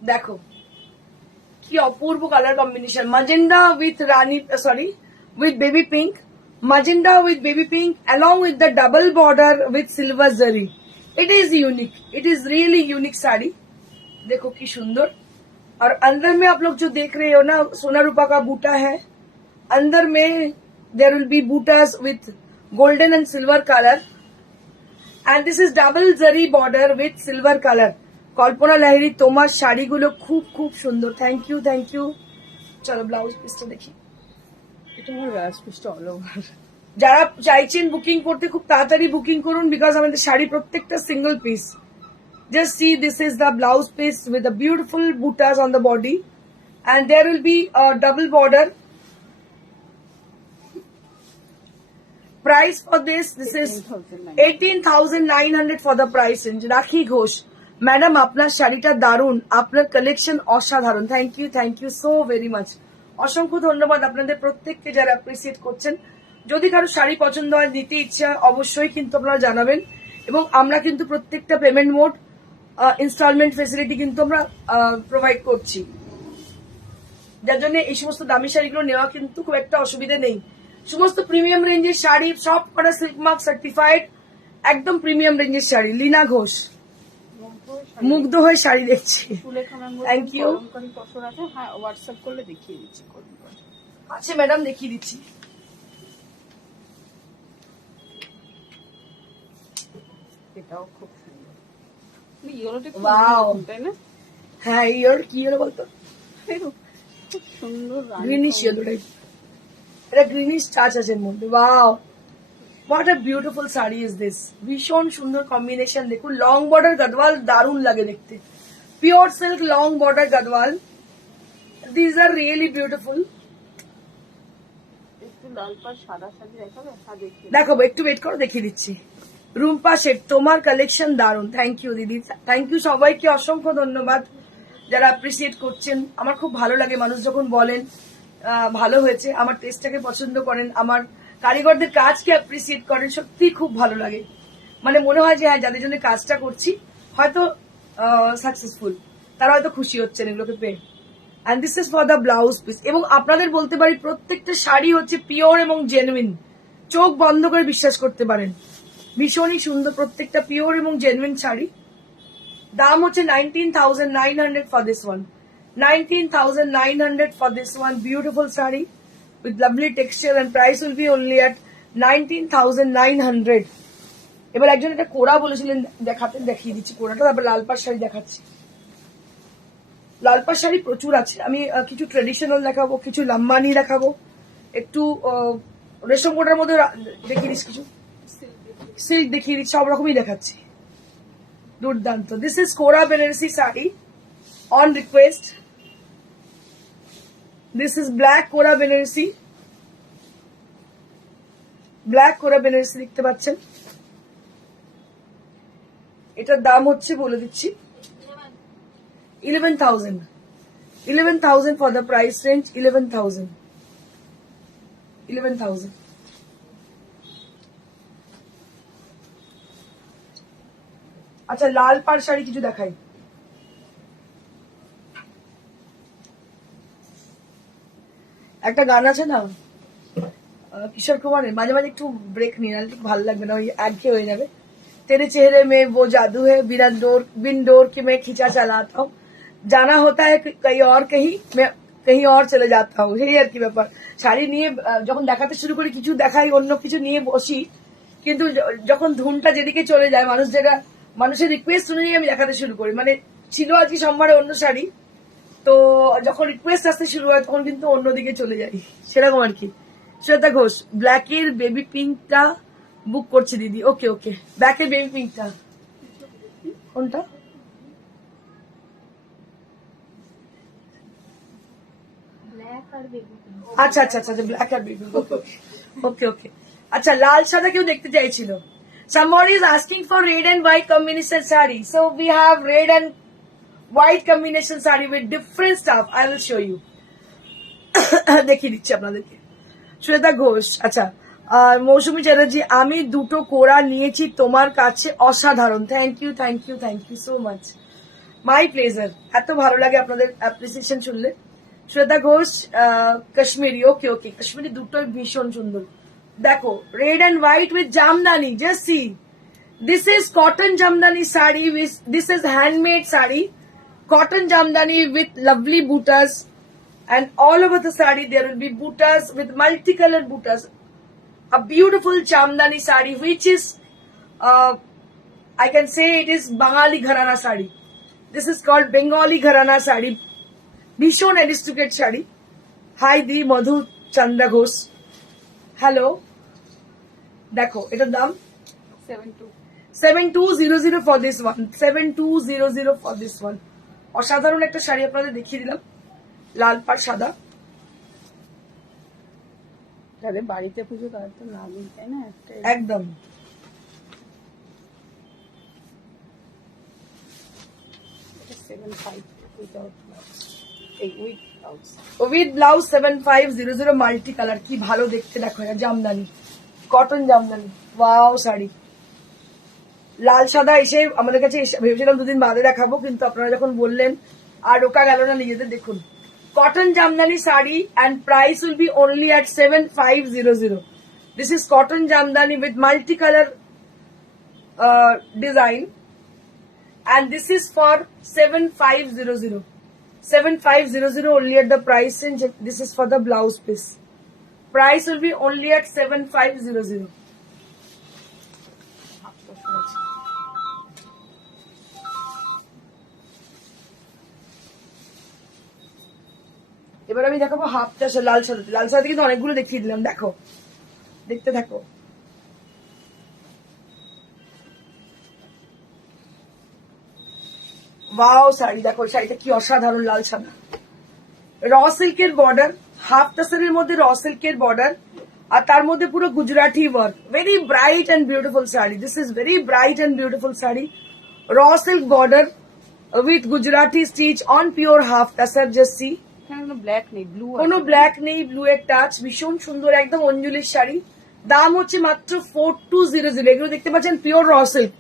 দেখো কি অপূর্ব colour combination, magenta with rani, with baby pink, magenta with baby pink along with the double border with silver zari. It is unique, it is really unique sari. देखो की सुंदर। और अंदर में आप लोग जो देख रहे हो ना, सोना रूपा का बूटा है, अंदर में there will be buttas with golden and silver color, and this is double zari border with silver color। কল্পনা লাহিড়ী, তোমার শাড়িগুলো খুব খুব সুন্দর, থ্যাংক ইউ থ্যাংক ইউ। চলো ব্লাউজ পিসটা দেখি। এটা আমার ব্লাউজ পিসটা অল ওভার। যারা চাইছেন বুকিং করতে খুব তাড়াতাড়ি বুকিং করুন, বিকজ আমাদের শাড়ি প্রত্যেকটা single piece. Just see, this is the blouse piece with the beautiful buttas on the body, and there will be a double border. Price for this is 18,900 for the price range. Rakhi Ghosh, madam আপনার শাড়িটা দারুণ, আপনার collection অসাধারণ। Thank you so very much. অসংখ্য ধন্যবাদ আপনাদের প্রত্যেককে যারা অ্যাপ্রিসিয়েট করছেন। যদি কারো শাড়ি পছন্দ হয়, নিতে ইচ্ছা, অবশ্যই কিন্তু আপনারা জানাবেন। এবং আমরা কিন্তু প্রত্যেকটা পেমেন্ট মোড, ইনস্টলমেন্ট ফেসিলিটি কিন্তু আমরা প্রোভাইড করছি, যার জন্য এই সমস্ত দামি শাড়িগুলো নেওয়া কিন্তু খুব একটা অসুবিধা নেই। সমস্ত প্রিমিয়াম রেঞ্জের শাড়ি, সব কটা সিল্ক মার্ক সার্টিফাইড, একদম প্রিমিয়াম রেঞ্জের শাড়ি। লীনা ঘোষ, মুগ্ধ হয়ে শাড়ি দেখছি। Thank you. হ্যাঁ, হোয়াটসঅ্যাপ করলে দেখিয়ে দিচ্ছি। আচ্ছা ম্যাডাম, দেখিয়ে দিচ্ছি। এটাও খুব সুন্দর। ইয়েলোটা Wow. তাই না? হ্যাঁ, ইয়োর কি ইয়েলো বলতো? খুব সুন্দর গ্রিনিশ ইয়েলো টাইপ, এটা গ্রিনিশ টাচ আছে এর মধ্যে। Wow, what a beautiful sari is this. ভীষণ সুন্দর কম্বিনেশন। দেখুন, লং বর্ডার গাদওয়াল দারুণ লাগে দেখতে। Pure silk long border Gadwal, this are really beautiful. একটু লাল পাড় সাদা শাড়ি দেখাবে? হ্যাঁ, দেখিয়ে দেখাবো, একটু ওয়েট করো, দেখিয়ে দিচ্ছি। রুম্পা শেঠ, তোমার কালেকশন দারুণ। থ্যাংক ইউ দিদি, থ্যাংক ইউ সবাইকে, অসংখ্য ধন্যবাদ যারা অ্যাপ্রিসিয়েট করছেন। আমার খুব ভালো লাগে মানুষ যখন বলেন ভালো হয়েছে, আমার টেস্টটাকে পছন্দ করেন, আমার কারিগরদের কাজকে অ্যাপ্রিসিয়েট করেন, সত্যি খুব ভালো লাগে। মানে মনে হয় যে হ্যাঁ, যাদের জন্য কাজটা করছি হয়তো সাকসেসফুল, তারা হয়তো খুশি হচ্ছেন এগুলোকে পেয়ে। And this is for the blouse piece. এবং আপনাদের বলতে পারি প্রত্যেকটা শাড়ি হচ্ছে পিওর এবং জেনুইন, চোখ বন্ধ করে বিশ্বাস করতে পারেন। ভীষণই সুন্দর, প্রত্যেকটা পিওর এবং জেনুইন শাড়ি। দাম হচ্ছে 19,900 for this one. 19,900 for this one beautiful saree with lovely texture, and price will be only at 19,900. এবার একজন একটা কোড়া বলেছিলেন দেখাতে, দেখিয়ে দিচ্ছি কোড়াটা। তারপর লাল পাড় শাড়ি দেখাচ্ছি। লাল পাড় শাড়ি প্রচুর আছে। আমি কিছু ট্রেডিশনাল দেখাবো, কিছু লাম্বানি দেখাবো, একটু রেশম কোটার মধ্যে দেখিয়ে দিচ্ছি, কিছু সিল্ক দেখিয়ে দিচ্ছি, সব রকমই দেখাচ্ছি। দুর্দান্ত। দিস ইজ কোরা Banarasi sari on request. This is black Kora Banarsi. Black Kora Banarsi দেখতে পাচ্ছেন। এটার দাম হচ্ছে বলে দিচ্ছি 11,000। 11,000 for the price range. 11,000। 11,000। আচ্ছা, লাল পাড় শাড়ি কিছু দেখাই। একটা গান আছে না কিশোর কুমারের, মাঝে মাঝে একটু ব্রেক নিয়ে নাহলে ঠিক ভালো লাগবে না, ওই একঘেয়ে হয়ে যাবে। तेरे चेहरे में वो जादू है, बिन डोर के मैं खींचा चलाता हूँ, जाना होता है कहीं और, कहीं मैं कहीं और चले जाता हूँ। এই আর কি ব্যাপার। শাড়ি নিয়ে যখন দেখাতে শুরু করি, কিছু দেখাই, অন্য কিছু নিয়ে বসি, কিন্তু যখন ধুমটা যেদিকে চলে যায়, মানুষের রিকোয়েস্ট অনুযায়ী আমি দেখাতে শুরু করি। মানে ছিল আজকে সোমবারে অন্য শাড়ি, তো যখন রিকোয়েস্ট আসতে শুরু হয় তখন কিন্তু অন্যদিকে চলে যাই, সেরকম আর কি। শ্বেতা ঘোষ, ব্ল্যাকের বেবি পিঙ্কটা বুক করছে দিদি। ওকে ওকে, ব্ল্যাকের বেবি পিঙ্কটা কোনটা? আচ্ছা আচ্ছা আচ্ছা, ব্ল্যাক আর বেবি। ওকে ওকে ওকে। আচ্ছা, লাল সাদা কেউ দেখতে চাইছিল। Somebody is asking for red and white combination saree. So we have red and white combination saree with different stuff. I will show you. দেখিয়ে দিচ্ছি আপনাদেরকে। শ্বেতা ঘোষ, আচ্ছা, মৌসুমী চ্যাটার্জি, আমি দুটো কোড়া নিয়েছি তোমার কাছে, অসাধারণ। Thank you so much, my pleasure. এত ভালো লাগে আপনাদের অ্যাপ্রিসিয়েশন শুনলে। শ্বেতা ঘোষ, কাশ্মীরি। ওকে ওকে, কাশ্মীরি দুটোই ভীষণ সুন্দর। দেখো, red and white with Jamdani. Just see, this is cotton Jamdani sari, this is handmade sari, cotton jamdani with lovely buttas, and all over the sari there will be buttas with multicolored buttas. A beautiful jamdani sari, which is I can say it is Bengali gharana sari. This is called Bengali gharana sari. Bhishon aristocrat sari. Hi di Madhu Chandra Ghosh. Hello. দেখো এটার দাম 72 7200 for this one, 7200 for this one. অসাধারণ একটা শাড়ি আপনাদের দেখিয়ে দিলাম, লাল পাড় সাদা। যাদের বাড়িতে পুজো তাদের তো লাগেই, তাই না? একটা একদম এটা 75 উইদাউট ব্লাউজ, এই with blouse. With blouse 7500, multi colour, কি ভালো দেখতে। দেখো এটা জামদানি, কটন জামদানি, ওয়াও শাড়ি। লাল সাদা এসে আমাদের কাছে ভেবেছিলাম দুদিন বাদে দেখাবো, কিন্তু আপনারা যখন বললেন আর রোকা গেল না নিজেদের। দেখুন cotton Jamdani sari, and price will be only at 7500. This is cotton jamdani with multicolor design, and this is for 7500. 7500 only at the price range. This is for the blouse piece. Price will be only at 7500. এবার আমি দেখাবো হাফটা লাল সাদাতে। লাল সাদাতে কিন্তু অনেকগুলো দেখিয়ে দিলাম, দেখো দেখতে থাকো। ওয়াও শাড়ি, দেখো শাড়িটা কি অসাধারণ, লাল সাদা, র সিল্কের বর্ডার, হাফ টাসারের মধ্যে র সিল্কের বর্ডার, আর তার মধ্যে পুরো Gujarati work. Very bright and beautiful sari. This is very bright and beautiful sari, raw silk border with Gujarati stitch on pure half tussar. Just see, কোনো ব্ল্যাক নেই, ব্লু কোনো ব্ল্যাক নেই, ব্লু এর টাচ, ভীষণ সুন্দর একদম অঞ্জলির শাড়ি। দাম হচ্ছে মাত্র 4200। এগুলো দেখতে পাচ্ছেন পিওর র সিল্ক,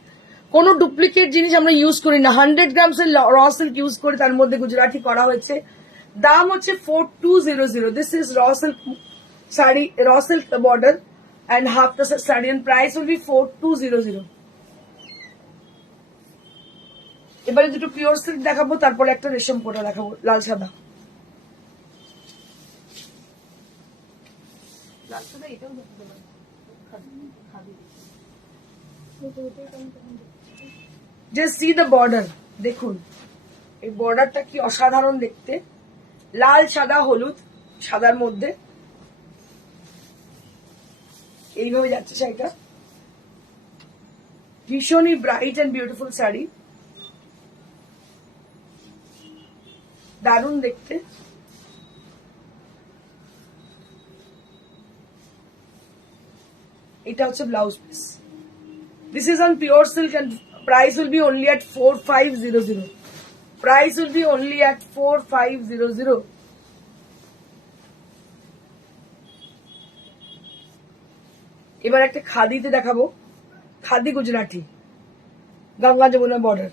কোনো ডুপ্লিকেট জিনিস আমরা ইউজ করি না। 100 গ্রামস এর র সিল্ক ইউজ করে তার মধ্যে গুজরাটি করা হয়েছে। দাম হচ্ছে 4200। This is raw silk sari, raw silk border and half tussar sari, and price will be 4200। এবারে দুটো পিওর সিল্ক দেখাবো, তারপরে একটা রেশম কোটা দেখাবো, লাল সাদা। লাল সাদা এটাও দেখতে পারেন, khadi. Just see the border, দেখুন এই বর্ডারটা কি অসাধারণ দেখতে, লাল সাদা হলুদ, সাদার মধ্যে এইভাবে যাচ্ছে শাড়িটা। ভীষণই ব্রাইট অ্যান্ড বিউটিফুল শাড়ি, দারুণ দেখতে। এটা হচ্ছে blouse piece. This is on pure silk and price will be only at 4500. Price will be only at 4500. এবার একটা খাদিতে দেখাবো, khadi Gujarati, Ganga Jamuna border.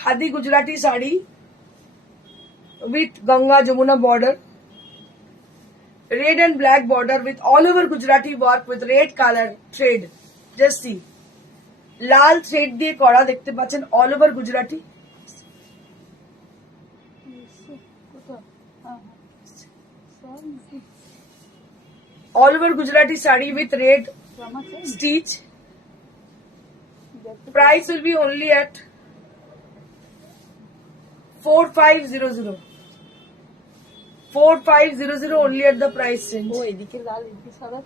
Khadi Gujarati sari with Ganga Jamuna border, red and black border with all over Gujarati work with red color thread. Just see, Lal thread দিয়ে করা, দেখতে পাচ্ছেন all over Gujarati. All over Gujarati saree with red stitch. Price will be only at 4500. 4500 only at the price range. ও এদিকে লাল, এদিকে সাদা,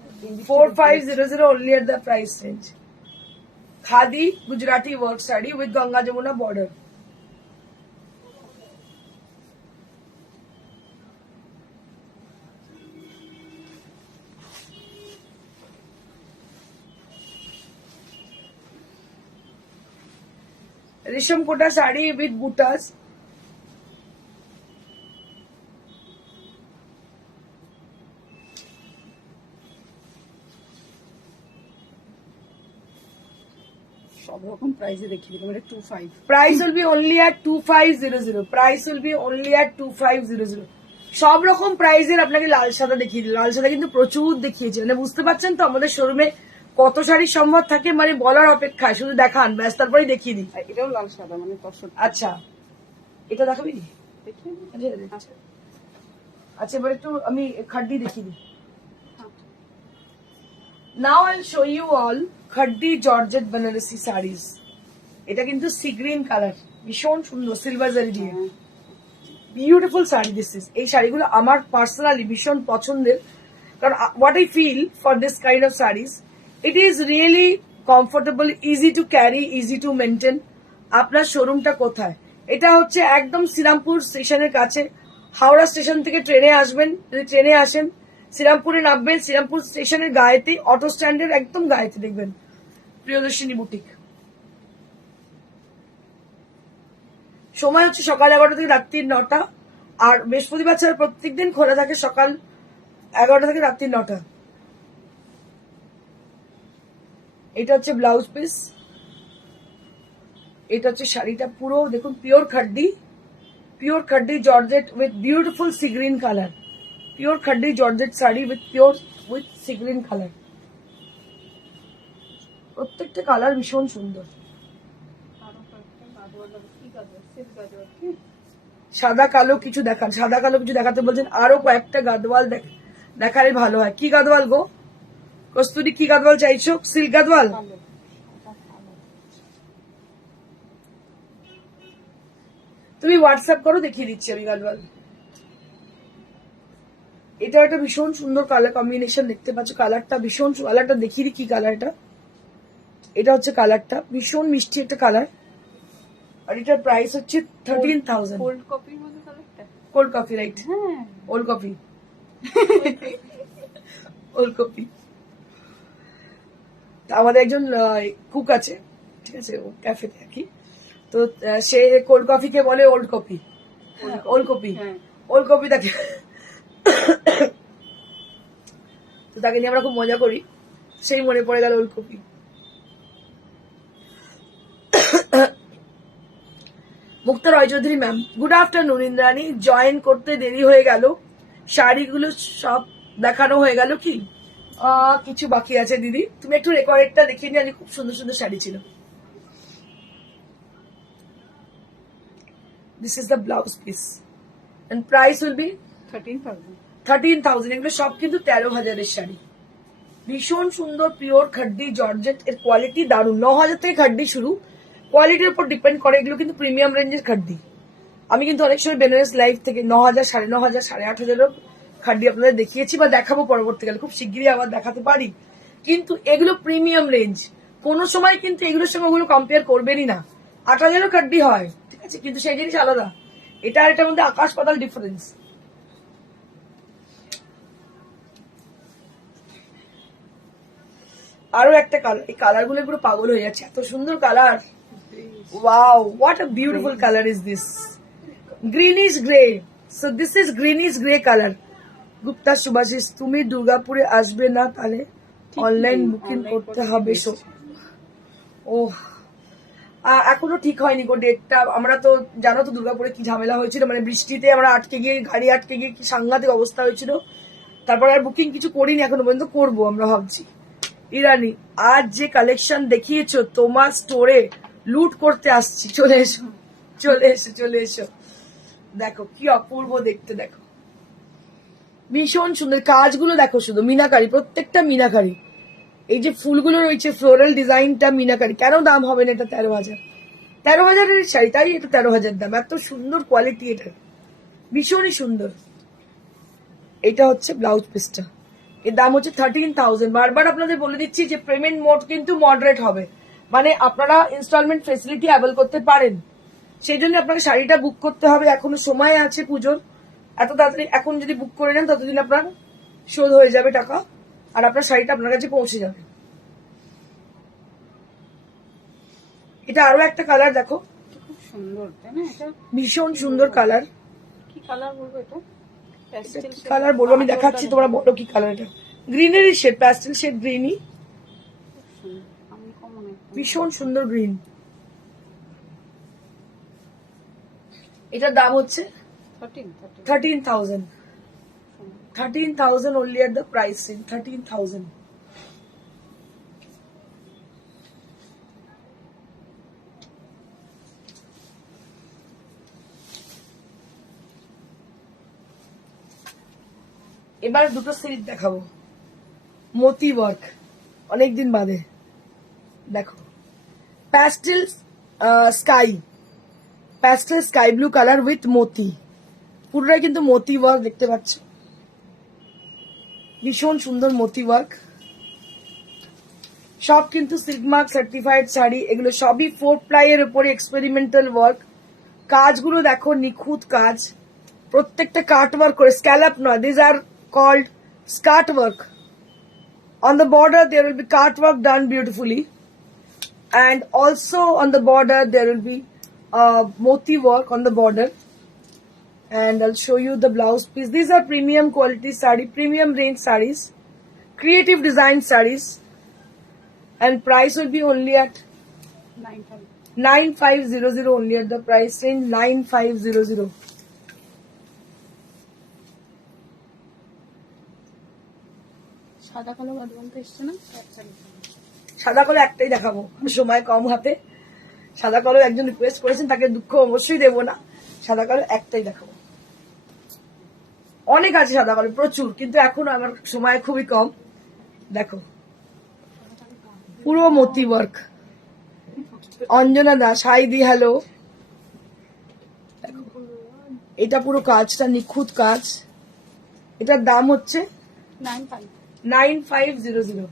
4500 only at the price range. Khadi Gujarati work saree with Ganga Jamuna border. Risham Kota saree with buttas. সব রকম প্রাইসে দেখিয়ে দিলাম। এটা 25। Price will be only at 2500. Price will be only at 2500. সব রকম প্রাইসের আপনাকে লাল সাদা দেখিয়ে দিল। লাল সাদা কিন্তু প্রচুর দেখিয়েছে, মানে বুঝতে পারছেন তো আমাদের শোরুমে কত শাড়ির সম্ভার থাকে, মানে বলার অপেক্ষায়। শুধু দেখান ব্যাস, তারপরেই দেখিয়ে দিই। আর এটাও লাল সাদা, মানে 65। আচ্ছা এটা দেখাবি? দেখিয়ে দিই। আচ্ছা আচ্ছা, এবার একটু আমি খাড্ডি দেখিয়ে দিই। Now I'll show you all khaddi georgette Benarasi saris. এটা কিন্তু সি গ্রিন কালার, ভীষণ সুন্দর, সিলভার জারি দিয়ে। Beautiful sari this is. এই শাড়িগুলো আমার পার্সোনালি ভীষণ পছন্দের, কারণ what I feel for this kind of saris, it is really comfortable, easy to carry, easy to maintain. আপনার শোরুমটা কোথায়? এটা হচ্ছে একদম শ্রীরামপুর স্টেশনের কাছে। হাওড়া স্টেশন থেকে ট্রেনে আসবেন, যদি ট্রেনে আসেন শ্রীরামপুরে নামবেন, শ্রীরামপুর স্টেশনের গায়েতে, অটো স্ট্যান্ডের একদম গায়েতে দেখবেন প্রিয়দর্শিনী বুটিক। সময় হচ্ছে সকাল 11টা থেকে রাত্রি 9টা, আর বৃহস্পতিবার ছাড়া প্রত্যেকদিন খোলা থাকে সকাল 11টা থেকে রাত্রি 9টা। এটা হচ্ছে ব্লাউজ পিস, এটা হচ্ছে শাড়িটা পুরো দেখুন pure খাড্ডি georgette with beautiful sea green colour, pure খাড্ডি georgette sari with sea green colour. প্রত্যেকটা কালার ভীষণ সুন্দর। সাদা কালো কিছু দেখাতে বলছেন, আরো কয়েকটা গাদওয়াল দেখালে ভালো হয়। কি গাদওয়াল গো কস্তুরি, কি গাদওয়াল চাইছো? সিল্ক গাদওয়াল। তুমি হোয়াটসঅ্যাপ করো, দেখিয়ে দিচ্ছি আমি গাদওয়াল। এটা একটা ভীষণ সুন্দর কালার কম্বিনেশন দেখতে পাচ্ছ, কালারটা ভীষণ, কালারটা দেখিয়ে দিই কি কালার এটা। এটা হচ্ছে কালারটা, ভীষণ মিষ্টি একটা কালার, আর এটার প্রাইস হচ্ছে 13,000। কোল্ড কফির মতো কালারটা, কোল্ড কফি, রাইট? হ্যাঁ, ওল্ড কফি। Old coffee. আমাদের একজন কুক আছে, ঠিক আছে, ও ক্যাফেতে আর কি, তো সে কোল্ড কফিকে বলে ওল্ড কফি। ওল্ড কফি, হ্যাঁ। ওল্ড কফি তাকে, তো তাকে নিয়ে আমরা খুব মজা করি, সেই মনে পড়ে গেল old coffee. Mukta Roy Chowdhury ma'am, good afternoon. Indrani, join করতে দেরি হয়ে গেল, শাড়িগুলো সব দেখানো হয়ে গেল কি? কিছু বাকি আছে দিদি, তুমি একটু রেকর্ডটা দেখিয়ে নিয়ে, খুব সুন্দর সুন্দর শাড়ি ছিল। This is the blouse piece and price will B 13,000। এগুলো সব কিন্তু 13,000-এর শাড়ি, ভীষণ সুন্দর পিওর খাড্ডি জর্জেট। এর কোয়ালিটি দারুণ। 9,000 থেকে খাড্ডি শুরু, কোয়ালিটির উপর ডিপেন্ড করে। এগুলো কিন্তু প্রিমিয়াম রেঞ্জের খাড্ডি। আমি কিন্তু অনেক সময় বেনারস লাইভ থেকে 9,000, 9,500, 8,500-এরও খাড্ডি আপনাদের দেখিয়েছি বা দেখাবো পরবর্তীকালে, খুব শিগগিরই আবার দেখাতে পারি। কিন্তু এগুলো প্রিমিয়াম রেঞ্জ, কোনো সময় কিন্তু এগুলোর সঙ্গে ওগুলো কম্পেয়ার করবেনই না। 8,000-ও খাড্ডি হয়, ঠিক আছে, কিন্তু সেই জিনিস আলাদা। এটা আর এটার মধ্যে আকাশ পাতাল ডিফারেন্স। আরো একটা কালার, এই কালার গুলো পুরো পাগল হয়ে যাচ্ছে, এত সুন্দর colour. Wow, what a beautiful colour is this, greenish grey. So this is greenish grey colour. Gupta Subhashis, তুমি দুর্গাপুরে আসবে না তাহলে অনলাইন বুকিং করতে হবে। ও এখনো ঠিক হয়নি গো ডেটটা। আমরা তো জানো তো দুর্গাপুরে কি ঝামেলা হয়েছিল, মানে বৃষ্টিতে আমরা আটকে গিয়ে, গাড়ি আটকে গিয়ে কি সাংঘাতিক অবস্থা হয়েছিল। তারপরে আর বুকিং কিছু করিনি, এখনো পর্যন্ত করবো আমরা ভাবছি। ইরানি, আজ যে কালেকশন দেখিয়েছো তোমার স্টোরে লুট করতে আসছি, চলে এসো চলে এসো চলে এসো। দেখো কি অপূর্ব দেখতে, দেখো ভীষণ সুন্দর কাজগুলো, দেখো শুধু মিনাকারি, প্রত্যেকটা মিনাকারি। এই যে ফুলগুলো রয়েছে ফ্লোরাল ডিজাইনটা মিনাকারি। কেন দাম হবে না এটা? 13,000, 13,000-এর শাড়ি, তাই এটা 13,000 দাম। এত সুন্দর কোয়ালিটি এটা, ভীষণই সুন্দর। এটা হচ্ছে ব্লাউজ পিসটা, এর দাম হচ্ছে 13,000। বারবার আপনাদের বলে দিচ্ছি যে পেমেন্ট মোড কিন্তু মডারেট হবে, মানে আপনারা ইনস্টলমেন্ট ফেসিলিটি অ্যাভেল করতে পারেন। সেই জন্য আপনাকে শাড়িটা বুক করতে হবে, এখনো সময় আছে পুজোর। এত তাড়াতাড়ি এখন যদি বুক করে নেন ততদিন আপনার শোধ হয়ে যাবে টাকা, আর আপনার শাড়িটা আপনার কাছে পৌঁছে যাবে। এটা আরো একটা কালার দেখো, খুব সুন্দর, তাই না? এটা ভীষণ সুন্দর কালার। কি কালার বলবো এটা? প্যাস্টেল কালার বলবো, আমি দেখাচ্ছি, তোমরা বলো কি কালার এটা। গ্রিনেরই শেড, প্যাস্টেল শেড গ্রিনই, ভীষণ সুন্দর গ্রিন। এটার দাম হচ্ছে 13,000। 13,000 only at the price in 13,000। এবার দুটো সিল্ক দেখাবো, মতি ওয়ার্ক, অনেকদিন বাদে। দেখো pastel sky blue colour with মতি, পুরোটাই কিন্তু মতি ওয়ার্ক দেখতে পাচ্ছ, ভীষণ সুন্দর মতি ওয়ার্ক। সব কিন্তু সিল্ক মার্ক সার্টিফাইড শাড়ি, এগুলো সবই 4 প্লাই এর উপরে এক্সপেরিমেন্টাল ওয়ার্ক। কাজগুলো দেখো নিখুঁত কাজ, প্রত্যেকটা কাট ওয়ার্ক করে, স্ক্যালপ নয়, this are called skirt work. On the border there will be cut work done beautifully, and also on the border there will be moti work on the border. And I'll show you the blouse piece. These are premium quality sari, premium range saris, creative design saris, and price will be only at 9500, only at the price range 9500. সাদা কালো বাদবান্ত এসছে না, সাদা কালো একটাই দেখাবো, সময় কম হাতে। সাদা কালো একজন রিকোয়েস্ট করেছেন, তাকে দুঃখ অবশ্যই দেবো না, সাদা কালো একটাই দেখাবো। অনেক আছে সাদা কালো, প্রচুর, কিন্তু এখন আমার সময় খুবই কম। দেখো পুরো মতি ওয়ার্ক। অঞ্জনা দাস, হাই দি, হ্যালো। এটা পুরো কাজটা নিখুঁত কাজ। এটার দাম হচ্ছে 9500,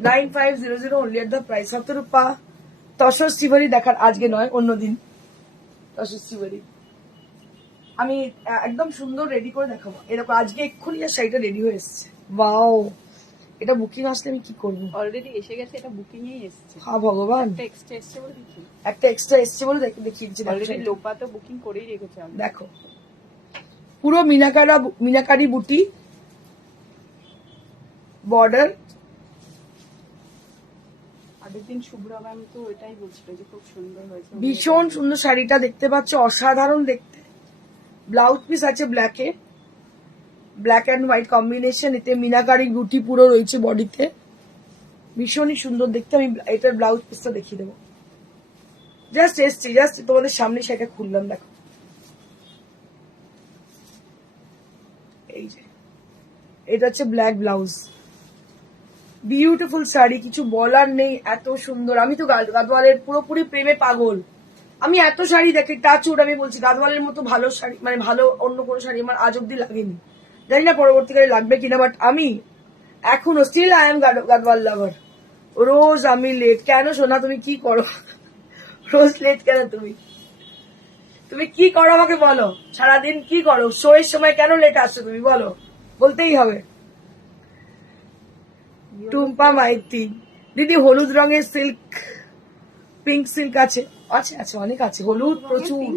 9500 only at the price. 7 tussar শিবারি দেখার আজকে নয়, অন্যদিন তসর শিবারি আমি একদম সুন্দর রেডি করে দেখাবো। এরকম আজকে এক্ষুনি শাড়িটা রেডি হয়ে এসেছে। ওয়াও, এটা বুকিং আসলে আমি কি করবো? অলরেডি এসে গেছে, এটা বুকিং এই এসেছে। হ্যাঁ ভগবান, একটা এক্সট্রা এসেছে বলে দেখি, একটা এক্সট্রা এসেছে বলে দেখিয়েছি। অলরেডি লোপা তো বুকিং করেই রেখেছে। দেখো পুরো মিনাকারি বুটি, বর্ডার। আগের দিন শুভ্রা ম্যাম তো এটাই বলছিল যে খুব সুন্দর হয়েছে, ভীষণ সুন্দর শাড়িটা দেখতে পাচ্ছ, অসাধারণ দেখতে। ব্লাউজ পিস আছে ব্ল্যাকে, ব্ল্যাক অ্যান্ড হোয়াইট কম্বিনেশন। এতে মিনাকারি বুটি পুরো রয়েছে বডিতে, ভীষণই সুন্দর দেখতে। আমি এটার ব্লাউজ পিসটা দেখিয়ে দেবো। জাস্ট এসছি, জাস্ট তোমাদের সামনে সেটা খুললাম। দেখো এই যে এটা হচ্ছে ব্ল্যাক ব্লাউজ, বিউটিফুল শাড়ি, কিছু বলার নেই, এত সুন্দর। আমি তো গাদওয়ালের পুরোপুরি প্রেমে পাগল। আমি এত শাড়ি দেখি, টাচউড আমি বলছি, গাদওয়ালের মতো ভালো শাড়ি, মানে ভালো অন্য কোনো শাড়ি আমার আজ অব্দি লাগেনি। জানি না পরবর্তীকালে লাগবে কিনা, বাট আমি এখনো স্টিল আই এম গাদওয়াল লাভার। রোজ আমি লেট কেন সোনা? তুমি কি করো রোজ লেট কেন? তুমি কি করো আমাকে বলো, সারাদিন কি করো? শো এর সময় কেন লেট আসছো তুমি বলো, বলতেই হবে। টুম্পা মাইতি, দিদি হলুদ রঙের সিল্ক, পিঙ্ক সিল্ক আছে, আছে আছে অনেক আছে, হলুদ প্রচুর।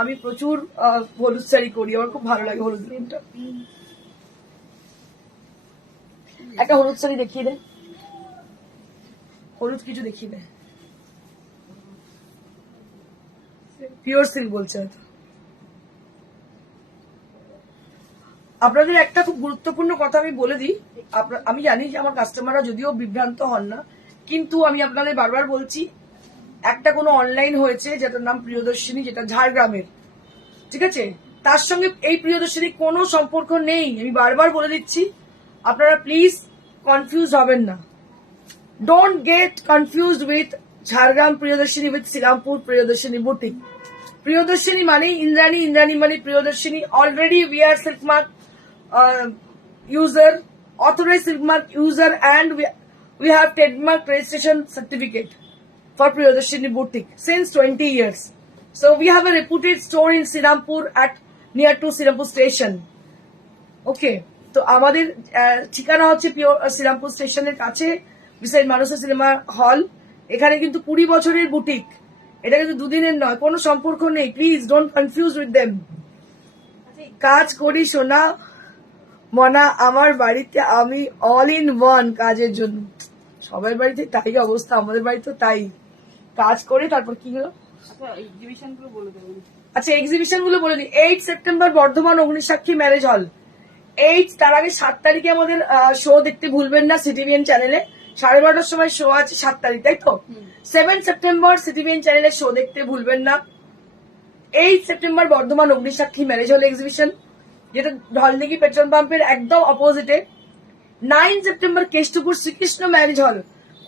আমি প্রচুর হলুদ শাড়ি করি, আমার খুব ভালো লাগে হলুদ রঙটা। একটা হলুদ শাড়ি দেখিয়ে দে, হলুদ কিছু দেখিয়ে দে। পিওর সিল্ক বলছে হয়তো। আপনাদের একটা খুব গুরুত্বপূর্ণ কথা আমি বলে দিই। আমি জানি যে আমার কাস্টমাররা যদিও বিভ্রান্ত হন না, কিন্তু আমি আপনাদের বারবার বলছি, একটা কোনো অনলাইন হয়েছে যেটার নাম প্রিয়দর্শিনী, যেটা ঝাড়গ্রামের, ঠিক আছে? তার সঙ্গে এই প্রিয়দর্শিনী কোনো সম্পর্ক নেই। আমি বারবার বলে দিচ্ছি, আপনারা প্লিজ কনফিউজ হবেন না। Don't get confused with Jhargram Priyadarshini with Serampore Priyadarshini boutique. Priyadarshini মানে ইন্দ্রাণী, ইন্দ্রাণী মানে Priyadarshini. Already we are silk mark user, authorized silk mark user, and we have trademark registration certificate for Priyadarshini Boutique since 20 years. So we have a reputed store in Srirampur at near to Srirampur station. Okay, তো আমাদের ঠিকানা হচ্ছে শ্রীরামপুর স্টেশনের কাছে, beside মানসা cinema hall. এখানে কিন্তু 20 বছরের boutique, এটা কিন্তু দুদিনের নয়, কোনো সম্পর্ক নেই। Please don't confuse with them. কাজ করি সোনা মনা, আমার বাড়িতে আমি অল ইন ওয়ান কাজের জন্য। সবার বাড়িতে তাই অবস্থা, আমাদের বাড়িতে তাই। কাজ করে তারপর কি হলো? আচ্ছা এক্সিবিশন গুলো বলে দিই। 8 সেপ্টেম্বর বর্ধমান অগ্নিসাক্ষী ম্যারেজ হল। 8, তার আগে 7 তারিখে আমাদের শো দেখতে ভুলবেন না সিটিভিএন চ্যানেলে। 12:30টার সময় শো আছে 7 তারিখ, তাই তো? 7 সেপ্টেম্বর সিটিভিএন চ্যানেলে শো দেখতে ভুলবেন না। 8 September Bardhaman Agnisakshi marriage hall exhibition, যেটা ঢলদিঘি পেট্রোল পাম্পের একদম অপোজিটে। 9 September Keshtopur Shrikrishna marriage hall.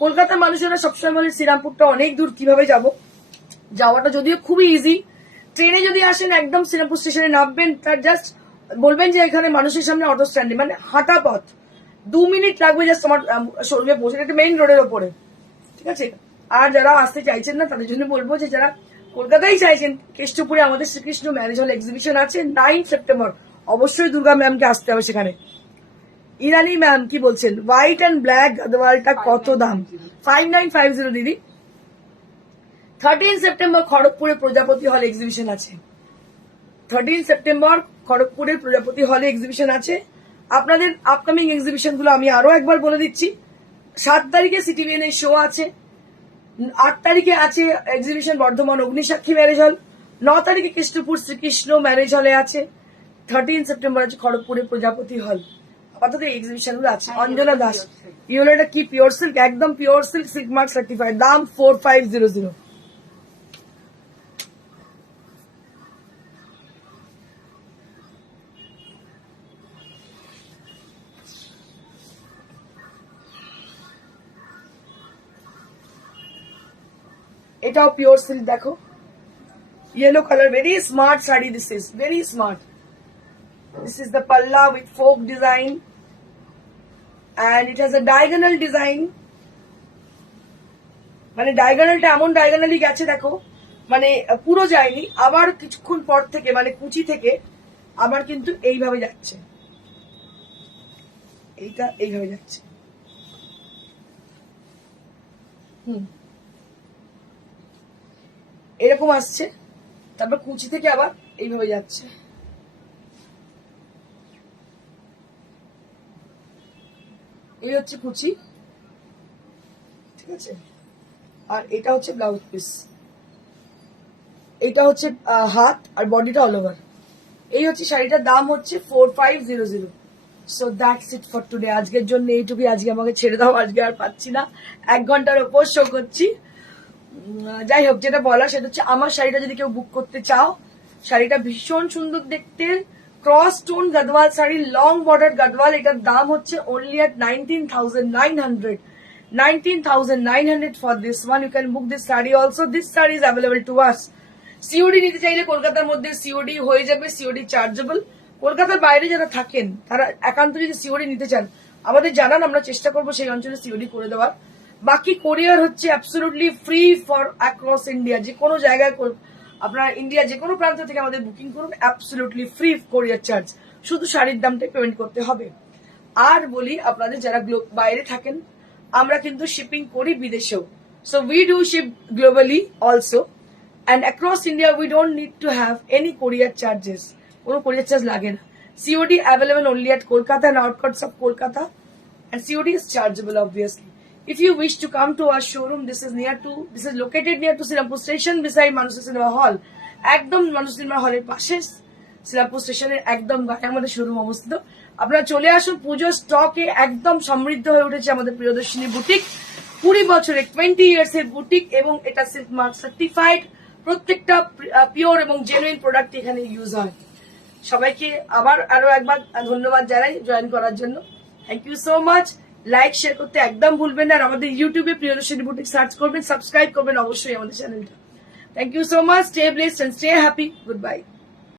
কলকাতার মানুষেরা সবসময় বলে শ্রীরামপুরটা অনেক দূর, কিভাবে যাব? যাওয়াটা যদিও খুবই ইজি, ট্রেনে যদি আসেন একদম শ্রীরামপুর স্টেশনে নামবেন, তার জাস্ট বলবেন যে এখানে মানুষের সামনে অটো স্ট্যান্ডে, মানে হাঁটা পথ, 2 মিনিট লাগবে জাস্ট আমার শোরুমে পৌঁছে, একটা মেইন রোডের ওপরে, ঠিক আছে। আর যারা আসতে চাইছেন না তাদের জন্য বলবো যে যারা কলকাতায় চাইছেন, কেষ্টপুরে আমাদের শ্রীকৃষ্ণ ম্যারেজ হল এক্সিবিশন আছে 9 সেপ্টেম্বর, অবশ্যই দুর্গা ম্যামকে আসতে হবে সেখানে। ইরানি ম্যাম কি বলছেন, হোয়াইট অ্যান্ড ব্ল্যাক গাদওয়ালটা কত দাম? 5950 দিদি। 13 সেপ্টেম্বর খড়গপুরে প্রজাপতি হল এক্সিবিশন আছে, 13 সেপ্টেম্বর খড়গপুরের প্রজাপতি হলে এক্সিবিশন আছে। আপনাদের আপকামিং এক্সিবিশন গুলো আমি আরো একবার বলে দিচ্ছি। 7 তারিখে সিটিভিএন এর শো আছে, 8 তারিখে আছে এক্সিবিশন বর্ধমান অগ্নিসাক্ষী ম্যারেজ হল, 9 তারিখে কৃষ্ণপুর শ্রীকৃষ্ণ ম্যারেজ হলে আছে, 13 সেপ্টেম্বর আছে খড়গপুরে প্রজাপতি হল। আপাতত এই এক্সিবিশন গুলো আছে। অঞ্জনা দাস, ইউলোটা কি পিওর সিল্ক? একদম pure silk, silk mark certified, দাম 4500। এটাও পিওর সিল্ক, দেখো yellow colour, very smart sari, this is very smart. This is the palla with folk design and it has a diagonal design, মানে ডায়াগোনালটা এমন diagonally গেছে দেখো, মানে পুরো যায়নি, আবার কিছুক্ষণ পর থেকে মানে কুচি থেকে আবার কিন্তু এইভাবে যাচ্ছে, এইটা এইভাবে যাচ্ছে। এরকম আসছে, তারপর কুচি থেকে আবার এইভাবে যাচ্ছে। এই হচ্ছে কুচি, ঠিক আছে। আর এটা হচ্ছে ব্লাউজ পিস, এটা হচ্ছে হাত আর বডিটা অল ওভার। এই হচ্ছে শাড়িটার দাম হচ্ছে 4500। So that's it for today. আজকের জন্য এইটুকুই, আজকে আমাকে ছেড়ে দাও, আজকে আর পাচ্ছি না, 1 ঘন্টার ওপর শো করছি। যাই হোক, যেটা বলা সেটা হচ্ছে আমার শাড়িটা যদি কেউ বুক করতে চাও, শাড়িটা ভীষণ সুন্দর দেখতে, cross tone Gadwal sari, long border Gadwal, এটার দাম হচ্ছে only at 19,900। 19,900 for this one. You can book this saree also. This saree is available to us. COD নিতে চাইলে কলকাতার মধ্যে COD হয়ে যাবে, COD চার্জেবল। কলকাতার বাইরে যারা থাকেন তারা একান্ত যদি COD নিতে চান আমাদের জানান, আমরা চেষ্টা করবো সেই অঞ্চলে COD করে দেওয়ার। বাকি কোরিয়ার হচ্ছে absolutely free for across India, যে কোনো জায়গায় আপনার ইন্ডিয়া যে কোনো প্রান্ত থেকে আমাদের বুকিং করুন, অ্যাবসলিউটলি ফ্রি কোরিয়ার চার্জ, শুধু শাড়ির দামটা পেমেন্ট করতে হবে। আর বলি আপনাদের যারা বাইরে থাকেন, আমরা কিন্তু শিপিং করি বিদেশেও, so we do ship globally also and across India. We don't need to have any courier charges, কোনো কোরিয়ার চার্জ লাগে না। COD available only at Kolkata and outskirts of Kolkata, and COD is chargeable obviously. If you wish to come to our showroom, this is located near to Srirampur station beside Manusa Cinema Hall. একদম Manusa Cinema Hall এর পাশে, Srirampur স্টেশনের একদম গায়ে আমাদের showroom অবস্থিত। আপনারা চলে আসুন, পুজোর স্টকে একদম সমৃদ্ধ হয়ে উঠেছে আমাদের প্রিয়দর্শিনী বুটিক। 20 বছরের 20 ইয়ার্স এর বুটিক, এবং এটা সিল্ক মার্ক সার্টিফাইড, প্রত্যেকটা পিওর এবং জেনুইন প্রোডাক্ট এখানে ইউজ হয়। সবাইকে আবার আরো একবার ধন্যবাদ জানাই জয়েন করার জন্য। Thank you so much. Like share করতে একদম ভুলবেন না, আর আমাদের ইউটিউবে প্রিয়দর্শিনী বুটিক সার্চ করবেন, সাবস্ক্রাইব করবেন অবশ্যই আমাদের চ্যানেলটা। Thank you so much. Stay blessed and stay happy. Good by.